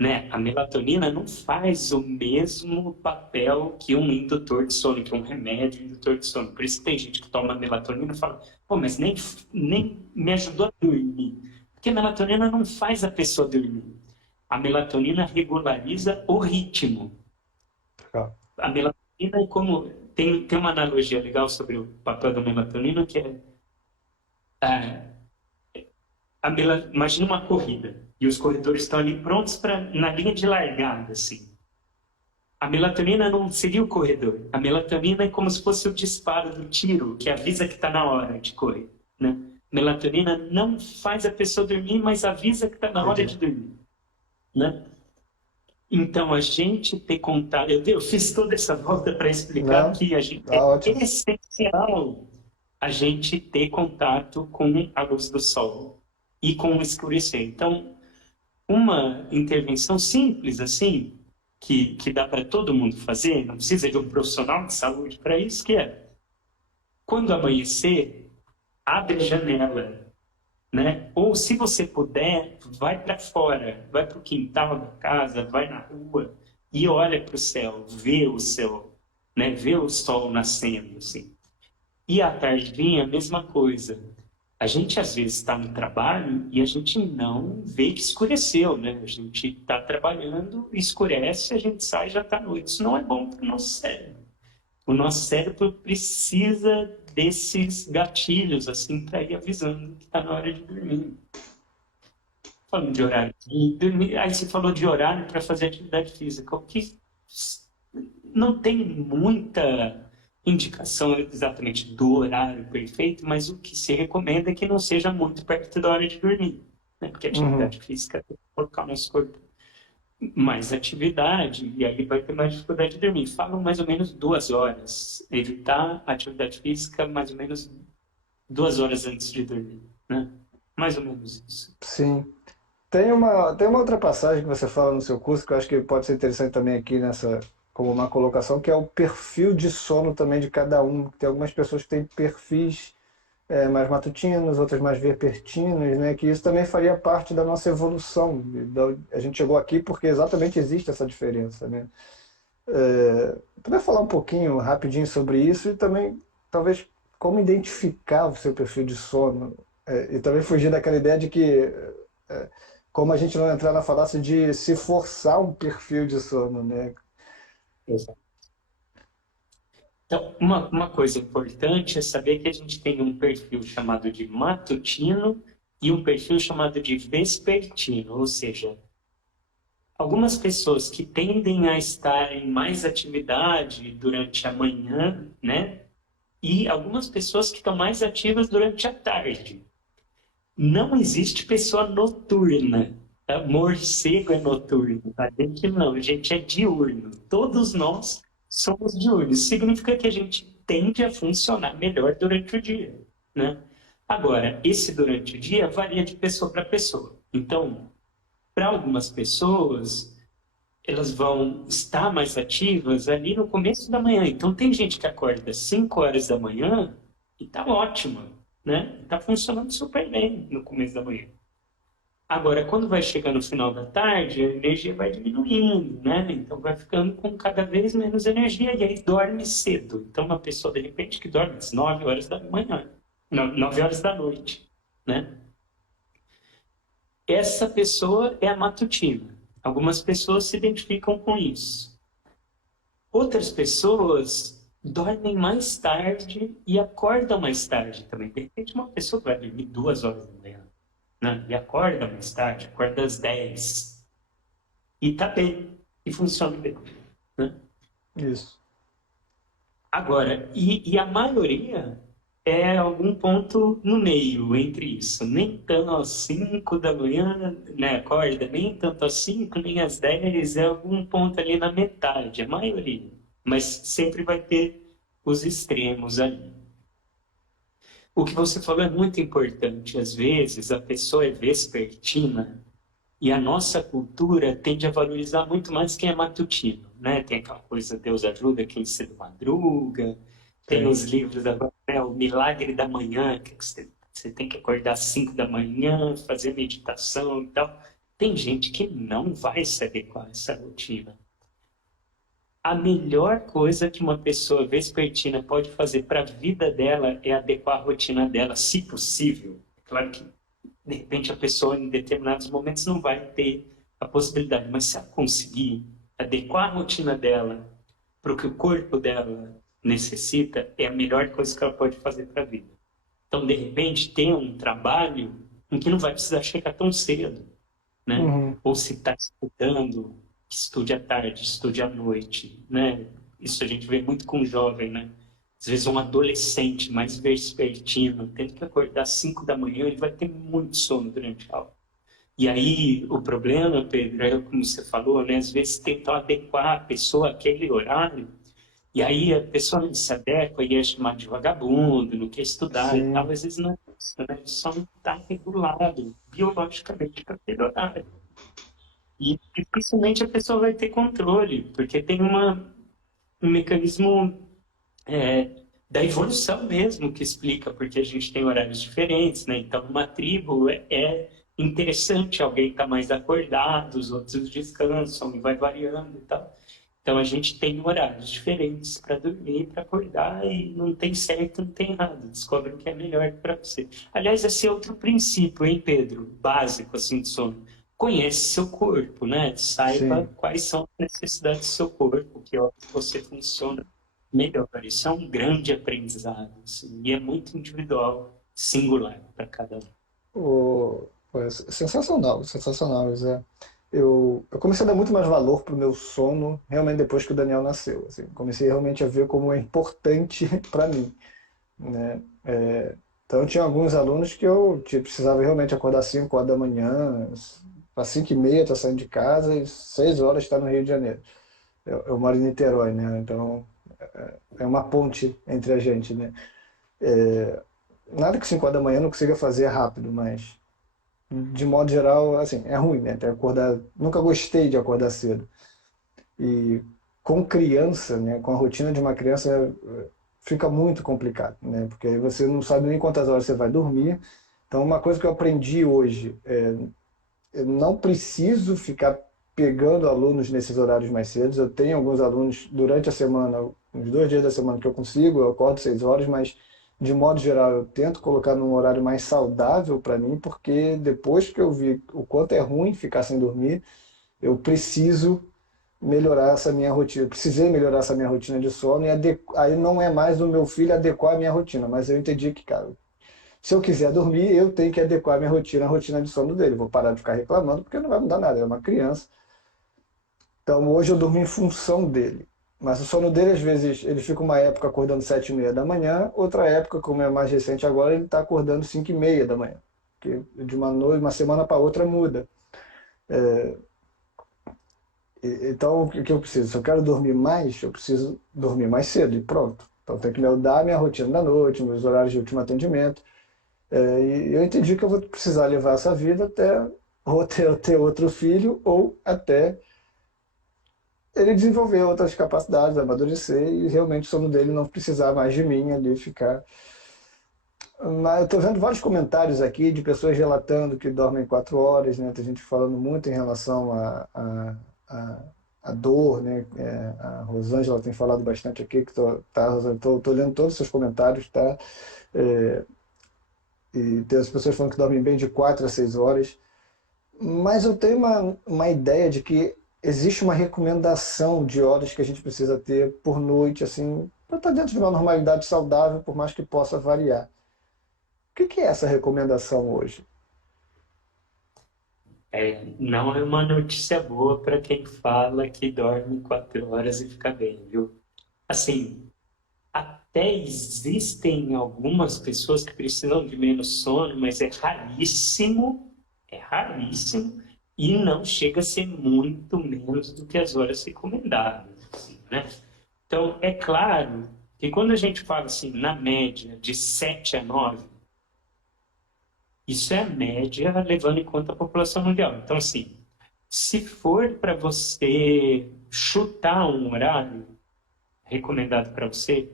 né? A melatonina não faz o mesmo papel que um indutor de sono, que um remédio indutor de sono. Por isso que tem gente que toma melatonina e fala, pô, mas nem me ajudou a dormir. Porque a melatonina não faz a pessoa dormir. A melatonina regulariza o ritmo. legal. A melatonina é como... Tem uma analogia legal sobre o papel da melatonina, que é... ah, imagina uma corrida e os corredores estão ali prontos na linha de largada, assim. A melatonina não seria o corredor. A melatonina é como se fosse o disparo do tiro, que avisa que está na hora de correr. Né? Melatonina não faz a pessoa dormir, mas avisa que está na hora de Entendi. dormir. Né? Então, a gente ter contato, eu fiz toda essa volta para explicar Não? que Tá é ótimo. essencial a gente ter contato com a luz do sol e com o escurecer. Então, uma intervenção simples assim, que dá para todo mundo fazer, não precisa de um profissional de saúde para isso, que é, quando amanhecer, abre a janela, né? Ou se você puder, vai para fora, vai para o quintal da casa, vai na rua e olha para o céu, né? Vê o sol nascendo, assim. E à tardinha, a mesma coisa. A gente às vezes está no trabalho e a gente não vê que escureceu, né? A gente está trabalhando, escurece, a gente sai e já está noite. Isso não é bom para o nosso cérebro. O nosso cérebro precisa desses gatilhos assim para ir avisando que está na hora de dormir. Falando de horário de dormir, aí você falou de horário para fazer atividade física, o que não tem muita indicação exatamente do horário perfeito, mas o que se recomenda é que não seja muito perto da hora de dormir, né? Porque a Uhum. atividade física tem que colocar o nosso corpo mais atividade, e aí vai ter mais dificuldade de dormir. Falam mais ou menos 2 horas. Evitar a atividade física mais ou menos 2 horas antes de dormir, né? Mais ou menos isso. Sim. Tem uma outra passagem que você fala no seu curso que eu acho que pode ser interessante também aqui nessa, como uma colocação, que é o perfil de sono também de cada um. Tem algumas pessoas que têm perfis mais matutinos, outras mais vespertinos, né? Que isso também faria parte da nossa evolução. A gente chegou aqui porque exatamente existe essa diferença, né? Puder falar um pouquinho rapidinho sobre isso e também talvez como identificar o seu perfil de sono e também fugir daquela ideia de que como a gente não entrar na falácia de se forçar um perfil de sono, né? Exato. Então, uma coisa importante é saber que a gente tem um perfil chamado de matutino e um perfil chamado de vespertino, ou seja, algumas pessoas que tendem a estar em mais atividade durante a manhã, né? E algumas pessoas que estão mais ativas durante a tarde. Não existe pessoa noturna. Tá? Morcego é noturno. A gente não, a gente é diurno. Todos nós somos diurnos. Significa que a gente tende a funcionar melhor durante o dia, né? Agora, esse durante o dia varia de pessoa para pessoa. Então, para algumas pessoas, elas vão estar mais ativas ali no começo da manhã. Então, tem gente que acorda às 5 horas da manhã e está ótima, né? Está funcionando super bem no começo da manhã. Agora, quando vai chegar no final da tarde, a energia vai diminuindo, né? Então, vai ficando com cada vez menos energia e aí dorme cedo. Então, uma pessoa, de repente, que dorme às 9 horas da manhã, não, 9 horas da noite, né? Essa pessoa é a matutina. Algumas pessoas se identificam com isso. Outras pessoas dormem mais tarde e acordam mais tarde também. De repente, uma pessoa vai dormir 2 horas da manhã, né? E acorda mais tarde, acorda às 10. E tá bem, e funciona bem, né? Isso. Agora, e a maioria é algum ponto no meio entre isso. Nem tanto às 5 da manhã, né, acorda, nem tanto às 5, nem às 10, é algum ponto ali na metade, a maioria. Mas sempre vai ter os extremos ali. O que você falou é muito importante. Às vezes a pessoa é vespertina e a nossa cultura tende a valorizar muito mais quem é matutino, né? Tem aquela coisa, Deus ajuda quem cedo madruga, tem Tem. os livros agora, né? O Milagre da Manhã, que você tem que acordar às 5 da manhã, fazer meditação e tal. Tem gente que não vai se adequar a essa rotina. A melhor coisa que uma pessoa vespertina pode fazer para a vida dela é adequar a rotina dela, se possível. Claro que de repente a pessoa em determinados momentos não vai ter a possibilidade, mas se ela conseguir adequar a rotina dela para o que o corpo dela necessita, é a melhor coisa que ela pode fazer para a vida. Então, de repente, ter um trabalho em que não vai precisar chegar tão cedo, né? Uhum. Ou se está estudando, estude à tarde, estude à noite, né? Isso a gente vê muito com jovem, né? Às vezes um adolescente mais vespertino, tendo que acordar às 5 da manhã, ele vai ter muito sono durante a aula. E aí, o problema, Pedro, é como você falou, né? Às vezes tentam adequar a pessoa àquele horário, e aí a pessoa não se adequa e é chamada de vagabundo, não quer estudar e tal. Sim, Às vezes não é isso, né? Só não está regulado biologicamente para aquele horário. E dificilmente a pessoa vai ter controle, porque tem um mecanismo da evolução mesmo que explica porque a gente tem horários diferentes, né? Então, numa tribo é interessante alguém estar mais acordado, os outros descansam e vai variando e tal. Então, a gente tem horários diferentes para dormir, para acordar, e não tem certo, não tem errado. Descobre o que é melhor para você. Aliás, esse é outro princípio, hein, Pedro? Básico, assim, de sono. Conhece seu corpo, né? Saiba sim. quais são as necessidades do seu corpo, que hora que você funciona melhor. Isso é um grande aprendizado, assim, e é muito individual, singular para cada um. Pô, é sensacional, sensacional, Zé. Eu comecei a dar muito mais valor pro meu sono realmente depois que o Daniel nasceu. Assim, comecei realmente a ver como é importante para mim, né? Então, eu tinha alguns alunos que precisava realmente acordar às 5 horas da manhã, às 5h30 estar saindo de casa e 6 horas estar no Rio de Janeiro. Eu moro em Niterói, né? Então, é uma ponte entre a gente, né? Nada que 5 horas da manhã eu não consiga fazer rápido, mas de modo geral, assim, é ruim, né? Até acordar, nunca gostei de acordar cedo. E com criança, né, com a rotina de uma criança, fica muito complicado, né? Porque aí você não sabe nem quantas horas você vai dormir. Então, uma coisa que eu aprendi hoje é, eu não preciso ficar pegando alunos nesses horários mais cedos. Eu tenho alguns alunos durante a semana, uns 2 dias da semana que eu consigo, eu acordo 6 horas, mas de modo geral eu tento colocar num horário mais saudável para mim, porque depois que eu vi o quanto é ruim ficar sem dormir, eu preciso melhorar essa minha rotina. Eu precisei melhorar essa minha rotina de sono e aí não é mais o meu filho adequar a minha rotina, mas eu entendi que, cara, se eu quiser dormir, eu tenho que adequar a minha rotina à rotina de sono dele. Vou parar de ficar reclamando, porque não vai mudar nada, é uma criança. Então hoje eu durmo em função dele. Mas o sono dele, às vezes, ele fica uma época acordando 7h30 da manhã, outra época, como é mais recente agora, ele está acordando 5h30 da manhã. Porque de uma noite, uma semana para outra muda. Então, o que eu preciso? Se eu quero dormir mais, eu preciso dormir mais cedo e pronto. Então, tem que mudar a minha rotina da noite, meus horários de último atendimento. E eu entendi que eu vou precisar levar essa vida até ou ter outro filho ou até ele desenvolver outras capacidades, amadurecer e realmente o sono dele não precisar mais de mim ali ficar. Mas eu estou vendo vários comentários aqui de pessoas relatando que dormem 4 horas, né? Tem gente falando muito em relação a, a dor, né? A Rosângela tem falado bastante aqui, que tô lendo todos os seus comentários, tá? É, e tem as pessoas falando que dormem bem de 4 a 6 horas. Mas eu tenho uma ideia de que existe uma recomendação de horas que a gente precisa ter por noite, assim, para estar dentro de uma normalidade saudável, por mais que possa variar. O que é essa recomendação hoje? Não é uma notícia boa para quem fala que dorme 4 horas e fica bem, viu? Assim, até existem algumas pessoas que precisam de menos sono, mas é raríssimo, e não chega a ser muito menos do que as horas recomendadas, assim, né? Então, é claro que quando a gente fala assim, na média, de 7 a 9, isso é a média levando em conta a população mundial. Então, assim, se for para você chutar um horário recomendado para você,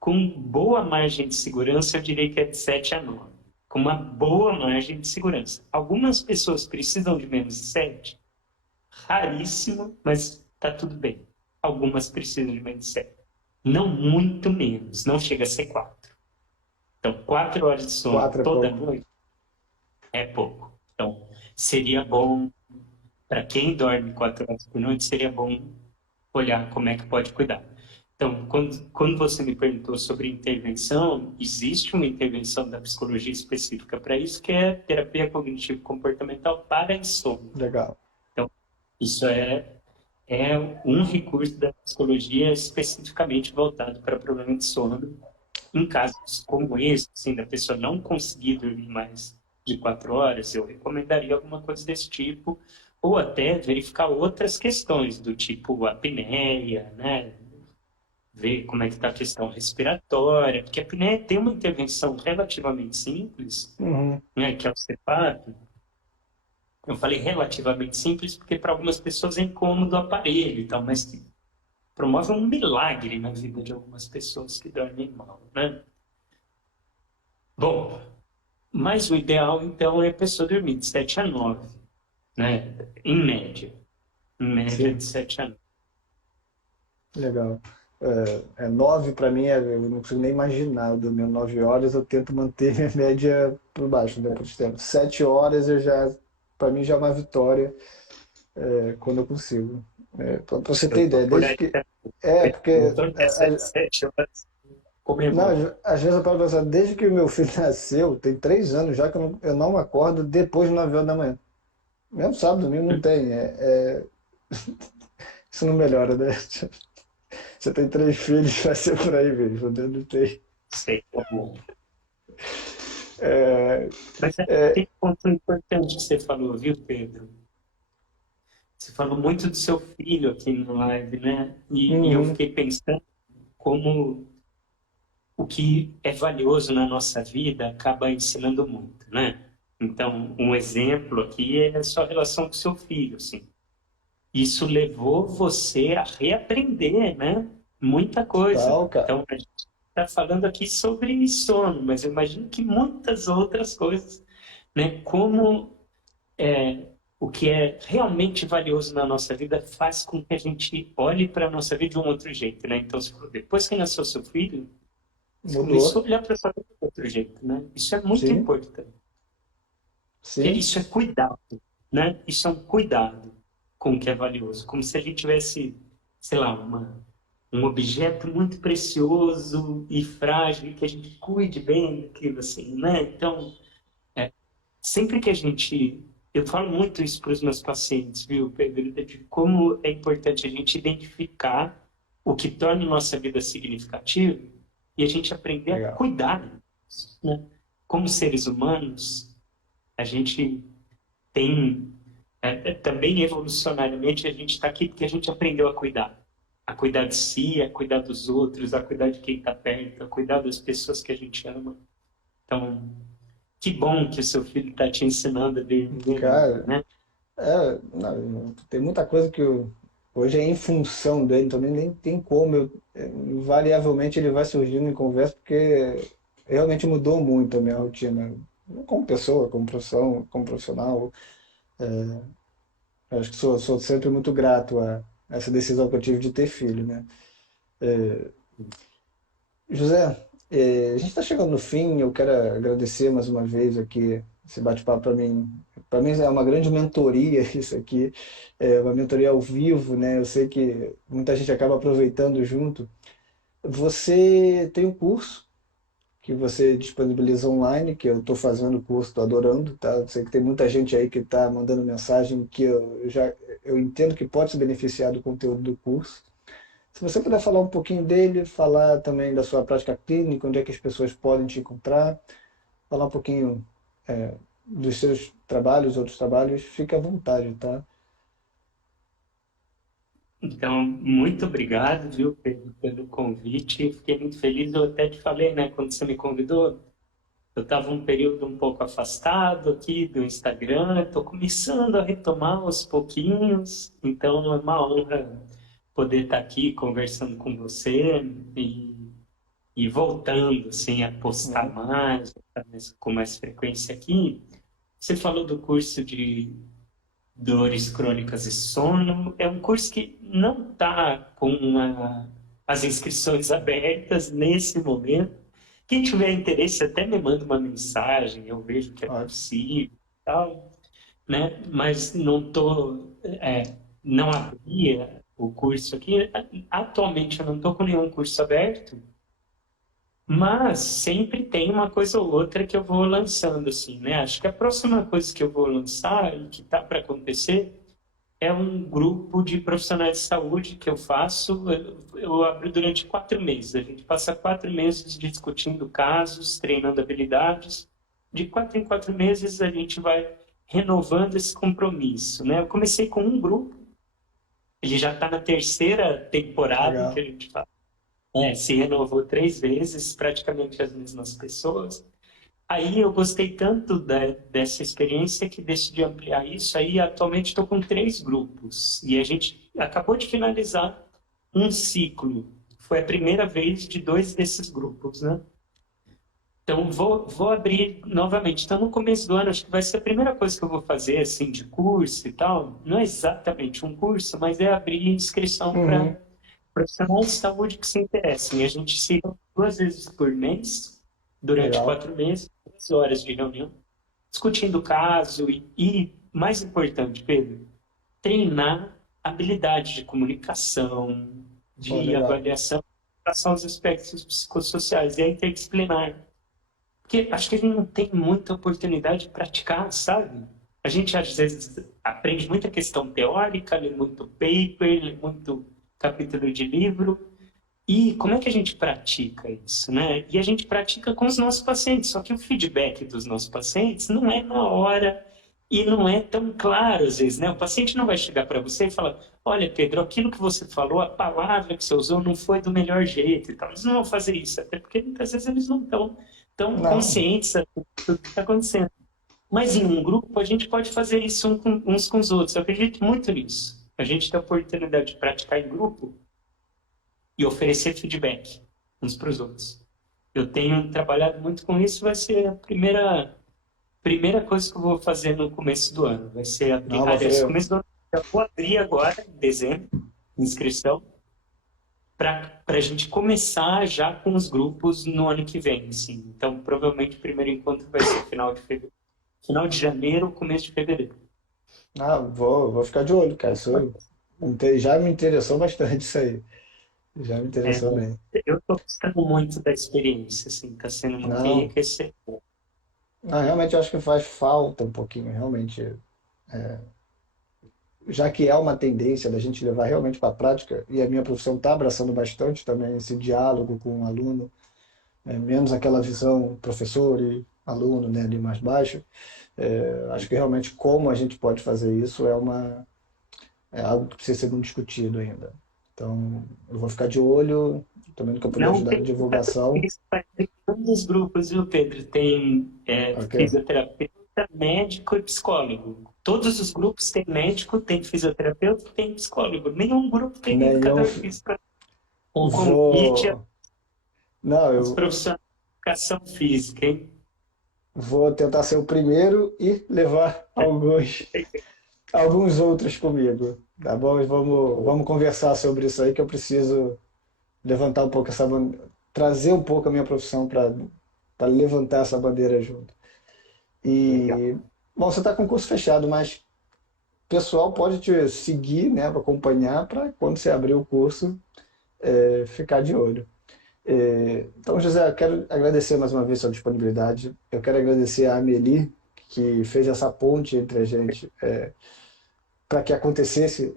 com boa margem de segurança, eu diria que é de 7 a 9. Com uma boa margem de segurança. Algumas pessoas precisam de menos de 7, raríssimo, mas está tudo bem. Algumas precisam de menos de 7. Não muito menos, não chega a ser 4. Então, 4 horas de sono 4 é toda pouco. noite é pouco. Então, seria bom, para quem dorme 4 horas por noite, seria bom olhar como é que pode cuidar. Então, quando você me perguntou sobre intervenção, existe uma intervenção da psicologia específica para isso, que é terapia cognitivo-comportamental para insônia. Legal. Então, isso é um recurso da psicologia especificamente voltado para problema de sono. Em casos como esse, assim, da pessoa não conseguir dormir mais de 4 horas, eu recomendaria alguma coisa desse tipo, ou até verificar outras questões, do tipo apneia, né? Ver como é que está a questão respiratória, porque a apneia tem uma intervenção relativamente simples, Uhum. né, que é o CPAP. Eu falei relativamente simples porque para algumas pessoas é incômodo o aparelho e tal, mas que promove um milagre na vida de algumas pessoas que dormem mal, né? Bom, mas o ideal, então, é a pessoa dormir de 7 a 9, né? Em média. Em média, de Sim, 7 a 9. legal. É 9 para mim, eu não consigo nem imaginar. Eu dormir 9 horas, eu tento manter minha média por baixo, né, por tempo. 7 horas para mim já é uma vitória, quando eu consigo. Para você ter Eu tô ideia, por desde aí, que. né? Eu Porque. tô nessas 7 horas Não, comemorando. às vezes eu paro pensar, desde que o meu filho nasceu, tem 3 anos já que eu não acordo depois de 9 horas da manhã. Mesmo sábado, domingo não tem. Isso não melhora, né? Você tem 3 filhos, vai ser por aí mesmo, né? Não tem. Sei como. É, Mas é, tem um ponto importante que você falou, viu, Pedro? Você falou muito do seu filho aqui no live, né? E eu uhum, fiquei pensando como o que é valioso na nossa vida acaba ensinando muito, né? Então, um exemplo aqui é a sua relação com seu filho, assim. Isso levou você a reaprender, né? Muita coisa. total, cara. Então, a gente está falando aqui sobre sono, mas eu imagino que muitas outras coisas, né? Como o que é realmente valioso na nossa vida faz com que a gente olhe para a nossa vida de um outro jeito, né? Então, depois que nasceu seu filho, você começou Mudou. a olhar para sua vida de outro jeito, né? Isso é muito Sim, importante. Porque sim. isso é cuidado, né? Isso é um cuidado com o que é valioso. Como se a gente tivesse, sei lá, um objeto muito precioso e frágil, e que a gente cuide bem daquilo, assim, né? Então, sempre que a gente... Eu falo muito isso para os meus pacientes, viu, Pedro? De como é importante a gente identificar o que torna a nossa vida significativa e a gente aprender a Legal. cuidar disso, né? Como seres humanos, a gente tem também evolucionariamente a gente está aqui porque a gente aprendeu a cuidar de si, a cuidar dos outros, a cuidar de quem está perto, a cuidar das pessoas que a gente ama. Então, que bom que o seu filho está te ensinando a viver melhor, Cara, né? não, tem muita coisa que hoje é em função dele, então nem tem como. Invariavelmente ele vai surgindo em conversa, porque realmente mudou muito a minha rotina, como pessoa, como profissão, como profissional. Eu acho que sou sempre muito grato a essa decisão que eu tive de ter filho, né? José, a gente está chegando no fim. Eu quero agradecer mais uma vez aqui esse bate-papo para mim. Para mim é uma grande mentoria isso aqui, é uma mentoria ao vivo, né? Eu sei que muita gente acaba aproveitando junto. Você tem um curso que você disponibiliza online, que eu estou fazendo o curso, estou adorando, tá? Eu sei que tem muita gente aí que está mandando mensagem que eu entendo que pode se beneficiar do conteúdo do curso. Se você puder falar um pouquinho dele, falar também da sua prática clínica, onde é que as pessoas podem te encontrar, falar um pouquinho dos seus trabalhos, outros trabalhos, fique à vontade, tá? Então, muito obrigado, viu, Pedro, pelo convite. Fiquei muito feliz. Eu até te falei, né, quando você me convidou, eu estava um período um pouco afastado aqui do Instagram, estou começando a retomar aos pouquinhos, então é uma honra poder estar aqui conversando com você e, e voltando assim, a postar Né? mais, com mais frequência aqui. Você falou do curso de dores crônicas e sono. É um curso que não está com as inscrições abertas nesse momento. Quem tiver interesse até me manda uma mensagem, eu vejo que é Ótimo. possível, e tal, né? Mas não abria o curso aqui. Atualmente eu não estou com nenhum curso aberto, mas sempre tem uma coisa ou outra que eu vou lançando, assim, né? Acho que a próxima coisa que eu vou lançar e que está para acontecer é um grupo de profissionais de saúde que eu faço. Eu abro durante 4 meses. A gente passa 4 meses discutindo casos, treinando habilidades de 4 em 4 meses a gente vai renovando esse compromisso, né? Eu comecei com um grupo, ele já está na terceira temporada que a Legal. gente fala. Se renovou 3 vezes, praticamente as mesmas pessoas. Aí eu gostei tanto dessa experiência que decidi ampliar isso. Aí atualmente estou com 3 grupos e a gente acabou de finalizar um ciclo. Foi a primeira vez de 2 desses grupos, né? Então vou abrir novamente. Então no começo do ano acho que vai ser a primeira coisa que eu vou fazer assim de curso e tal. Não é exatamente um curso, mas é abrir inscrição Uhum. para profissionais de saúde que se interessem. A gente se reúne 2 vezes por mês, durante Legal. 4 meses, 2 horas de reunião, discutindo o caso mais importante, Pedro, treinar habilidade de comunicação, Pô, de legal. avaliação, em relação aos aspectos psicossociais e a interdisciplinar. Porque acho que a gente não tem muita oportunidade de praticar, sabe? A gente às vezes aprende muita questão teórica, lê muito paper, lê muito capítulo de livro, e como é que a gente pratica isso, né? E a gente pratica com os nossos pacientes, só que o feedback dos nossos pacientes não é na hora e não é tão claro às vezes, né? O paciente não vai chegar para você e falar: olha, Pedro, aquilo que você falou, a palavra que você usou não foi do melhor jeito e tal. Eles não vão fazer isso, até porque muitas vezes eles não estão tão Não. conscientes do que está acontecendo. Mas em um grupo a gente pode fazer isso uns com os outros. Eu acredito muito nisso. A gente tem a oportunidade de praticar em grupo e oferecer feedback uns para os outros. Eu tenho trabalhado muito com isso, vai ser a primeira coisa que eu vou fazer no começo do ano. Vai ser abrir, Não, aliás, você. começo do ano, eu vou abrir agora, em dezembro, inscrição, para a gente começar já com os grupos no ano que vem. Assim. Então, provavelmente o primeiro encontro vai ser final de fevereiro. Final de janeiro, começo de fevereiro. Ah, vou ficar de olho, cara. Já me interessou bastante isso aí. Já me É, interessou bem. eu estou gostando muito da experiência, assim, está sendo muito Não, enriquecedor. não, realmente eu acho que faz falta um pouquinho, realmente. Já que é uma tendência da gente levar realmente para a prática, e a minha profissão está abraçando bastante também esse diálogo com o aluno, menos aquela visão professor e aluno, né, ali mais baixo. Acho que realmente como a gente pode fazer isso é algo que precisa ser muito discutido ainda. Então, eu vou ficar de olho, também no que eu puder Não ajudar na tem divulgação. isso em todos os grupos, viu, Pedro? Tem Ok? fisioterapeuta, médico e psicólogo. Todos os grupos têm médico, tem fisioterapeuta, tem psicólogo. Nenhum grupo tem Nenhum. educador físico. Um convite Vou. Não, aos eu profissionais de educação física, hein? vou tentar ser o primeiro e levar alguns outros comigo. Tá bom? E vamos conversar sobre isso aí que eu preciso levantar um pouco essa bandeira, trazer um pouco a minha profissão para levantar essa bandeira junto. Legal. E, bom, você está com o curso fechado, mas o pessoal pode te seguir, né, para acompanhar, para quando você abrir o curso, ficar de olho. Então, José, eu quero agradecer mais uma vez a sua disponibilidade. Eu quero agradecer a Amelie, que fez essa ponte entre a gente, para que acontecesse.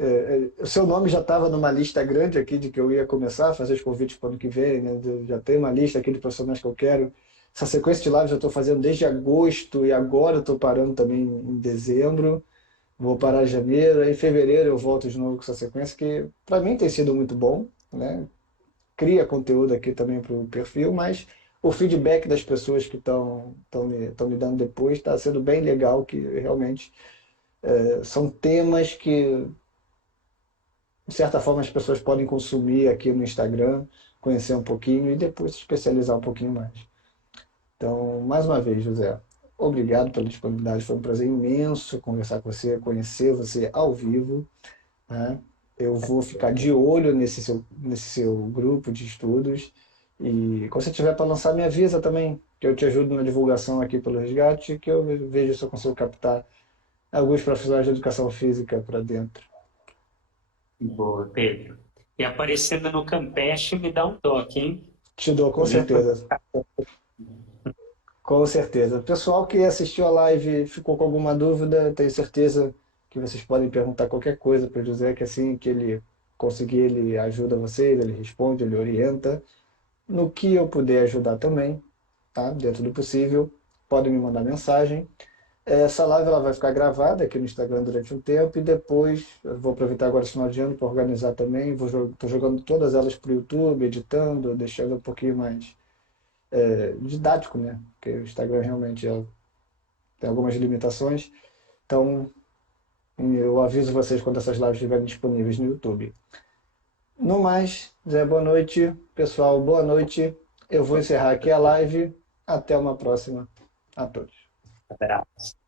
O seu nome já estava numa lista grande aqui de que eu ia começar a fazer os convites para o ano que vem, né? Já tem uma lista aqui de profissionais que eu quero. Essa sequência de lives eu estou fazendo desde agosto e agora eu estou parando também em dezembro. Vou parar em janeiro, aí em fevereiro eu volto de novo com essa sequência, que para mim tem sido muito bom, né? Cria conteúdo aqui também para o perfil, mas o feedback das pessoas que estão me dando depois está sendo bem legal, que realmente são temas que, de certa forma, as pessoas podem consumir aqui no Instagram, conhecer um pouquinho e depois se especializar um pouquinho mais. Então, mais uma vez, José, obrigado pela disponibilidade, foi um prazer imenso conversar com você, conhecer você ao vivo, né? Eu vou ficar de olho nesse seu grupo de estudos e quando você tiver para lançar, me avisa também, que eu te ajudo na divulgação aqui pelo Resgate, que eu vejo se eu consigo captar alguns profissionais de educação física para dentro. Boa, Pedro. E aparecendo no Campeche, me dá um toque, hein? Te dou, com A gente vai certeza. Com certeza. Pessoal que assistiu a live e ficou com alguma dúvida, tenho certeza que vocês podem perguntar qualquer coisa para o José, que assim que ele conseguir, ele ajuda vocês, ele responde, ele orienta. No que eu puder ajudar também, tá? Dentro do possível, podem me mandar mensagem. Essa live ela vai ficar gravada aqui no Instagram durante um tempo e depois eu vou aproveitar agora esse final de ano para organizar também. Estou jogando todas elas para o YouTube, editando, deixando um pouquinho mais didático, né? Porque o Instagram realmente tem algumas limitações. Então eu aviso vocês quando essas lives estiverem disponíveis no YouTube. No mais, Zé, boa noite. Pessoal, boa noite. Eu vou encerrar aqui a live. Até uma próxima a todos. Abraço.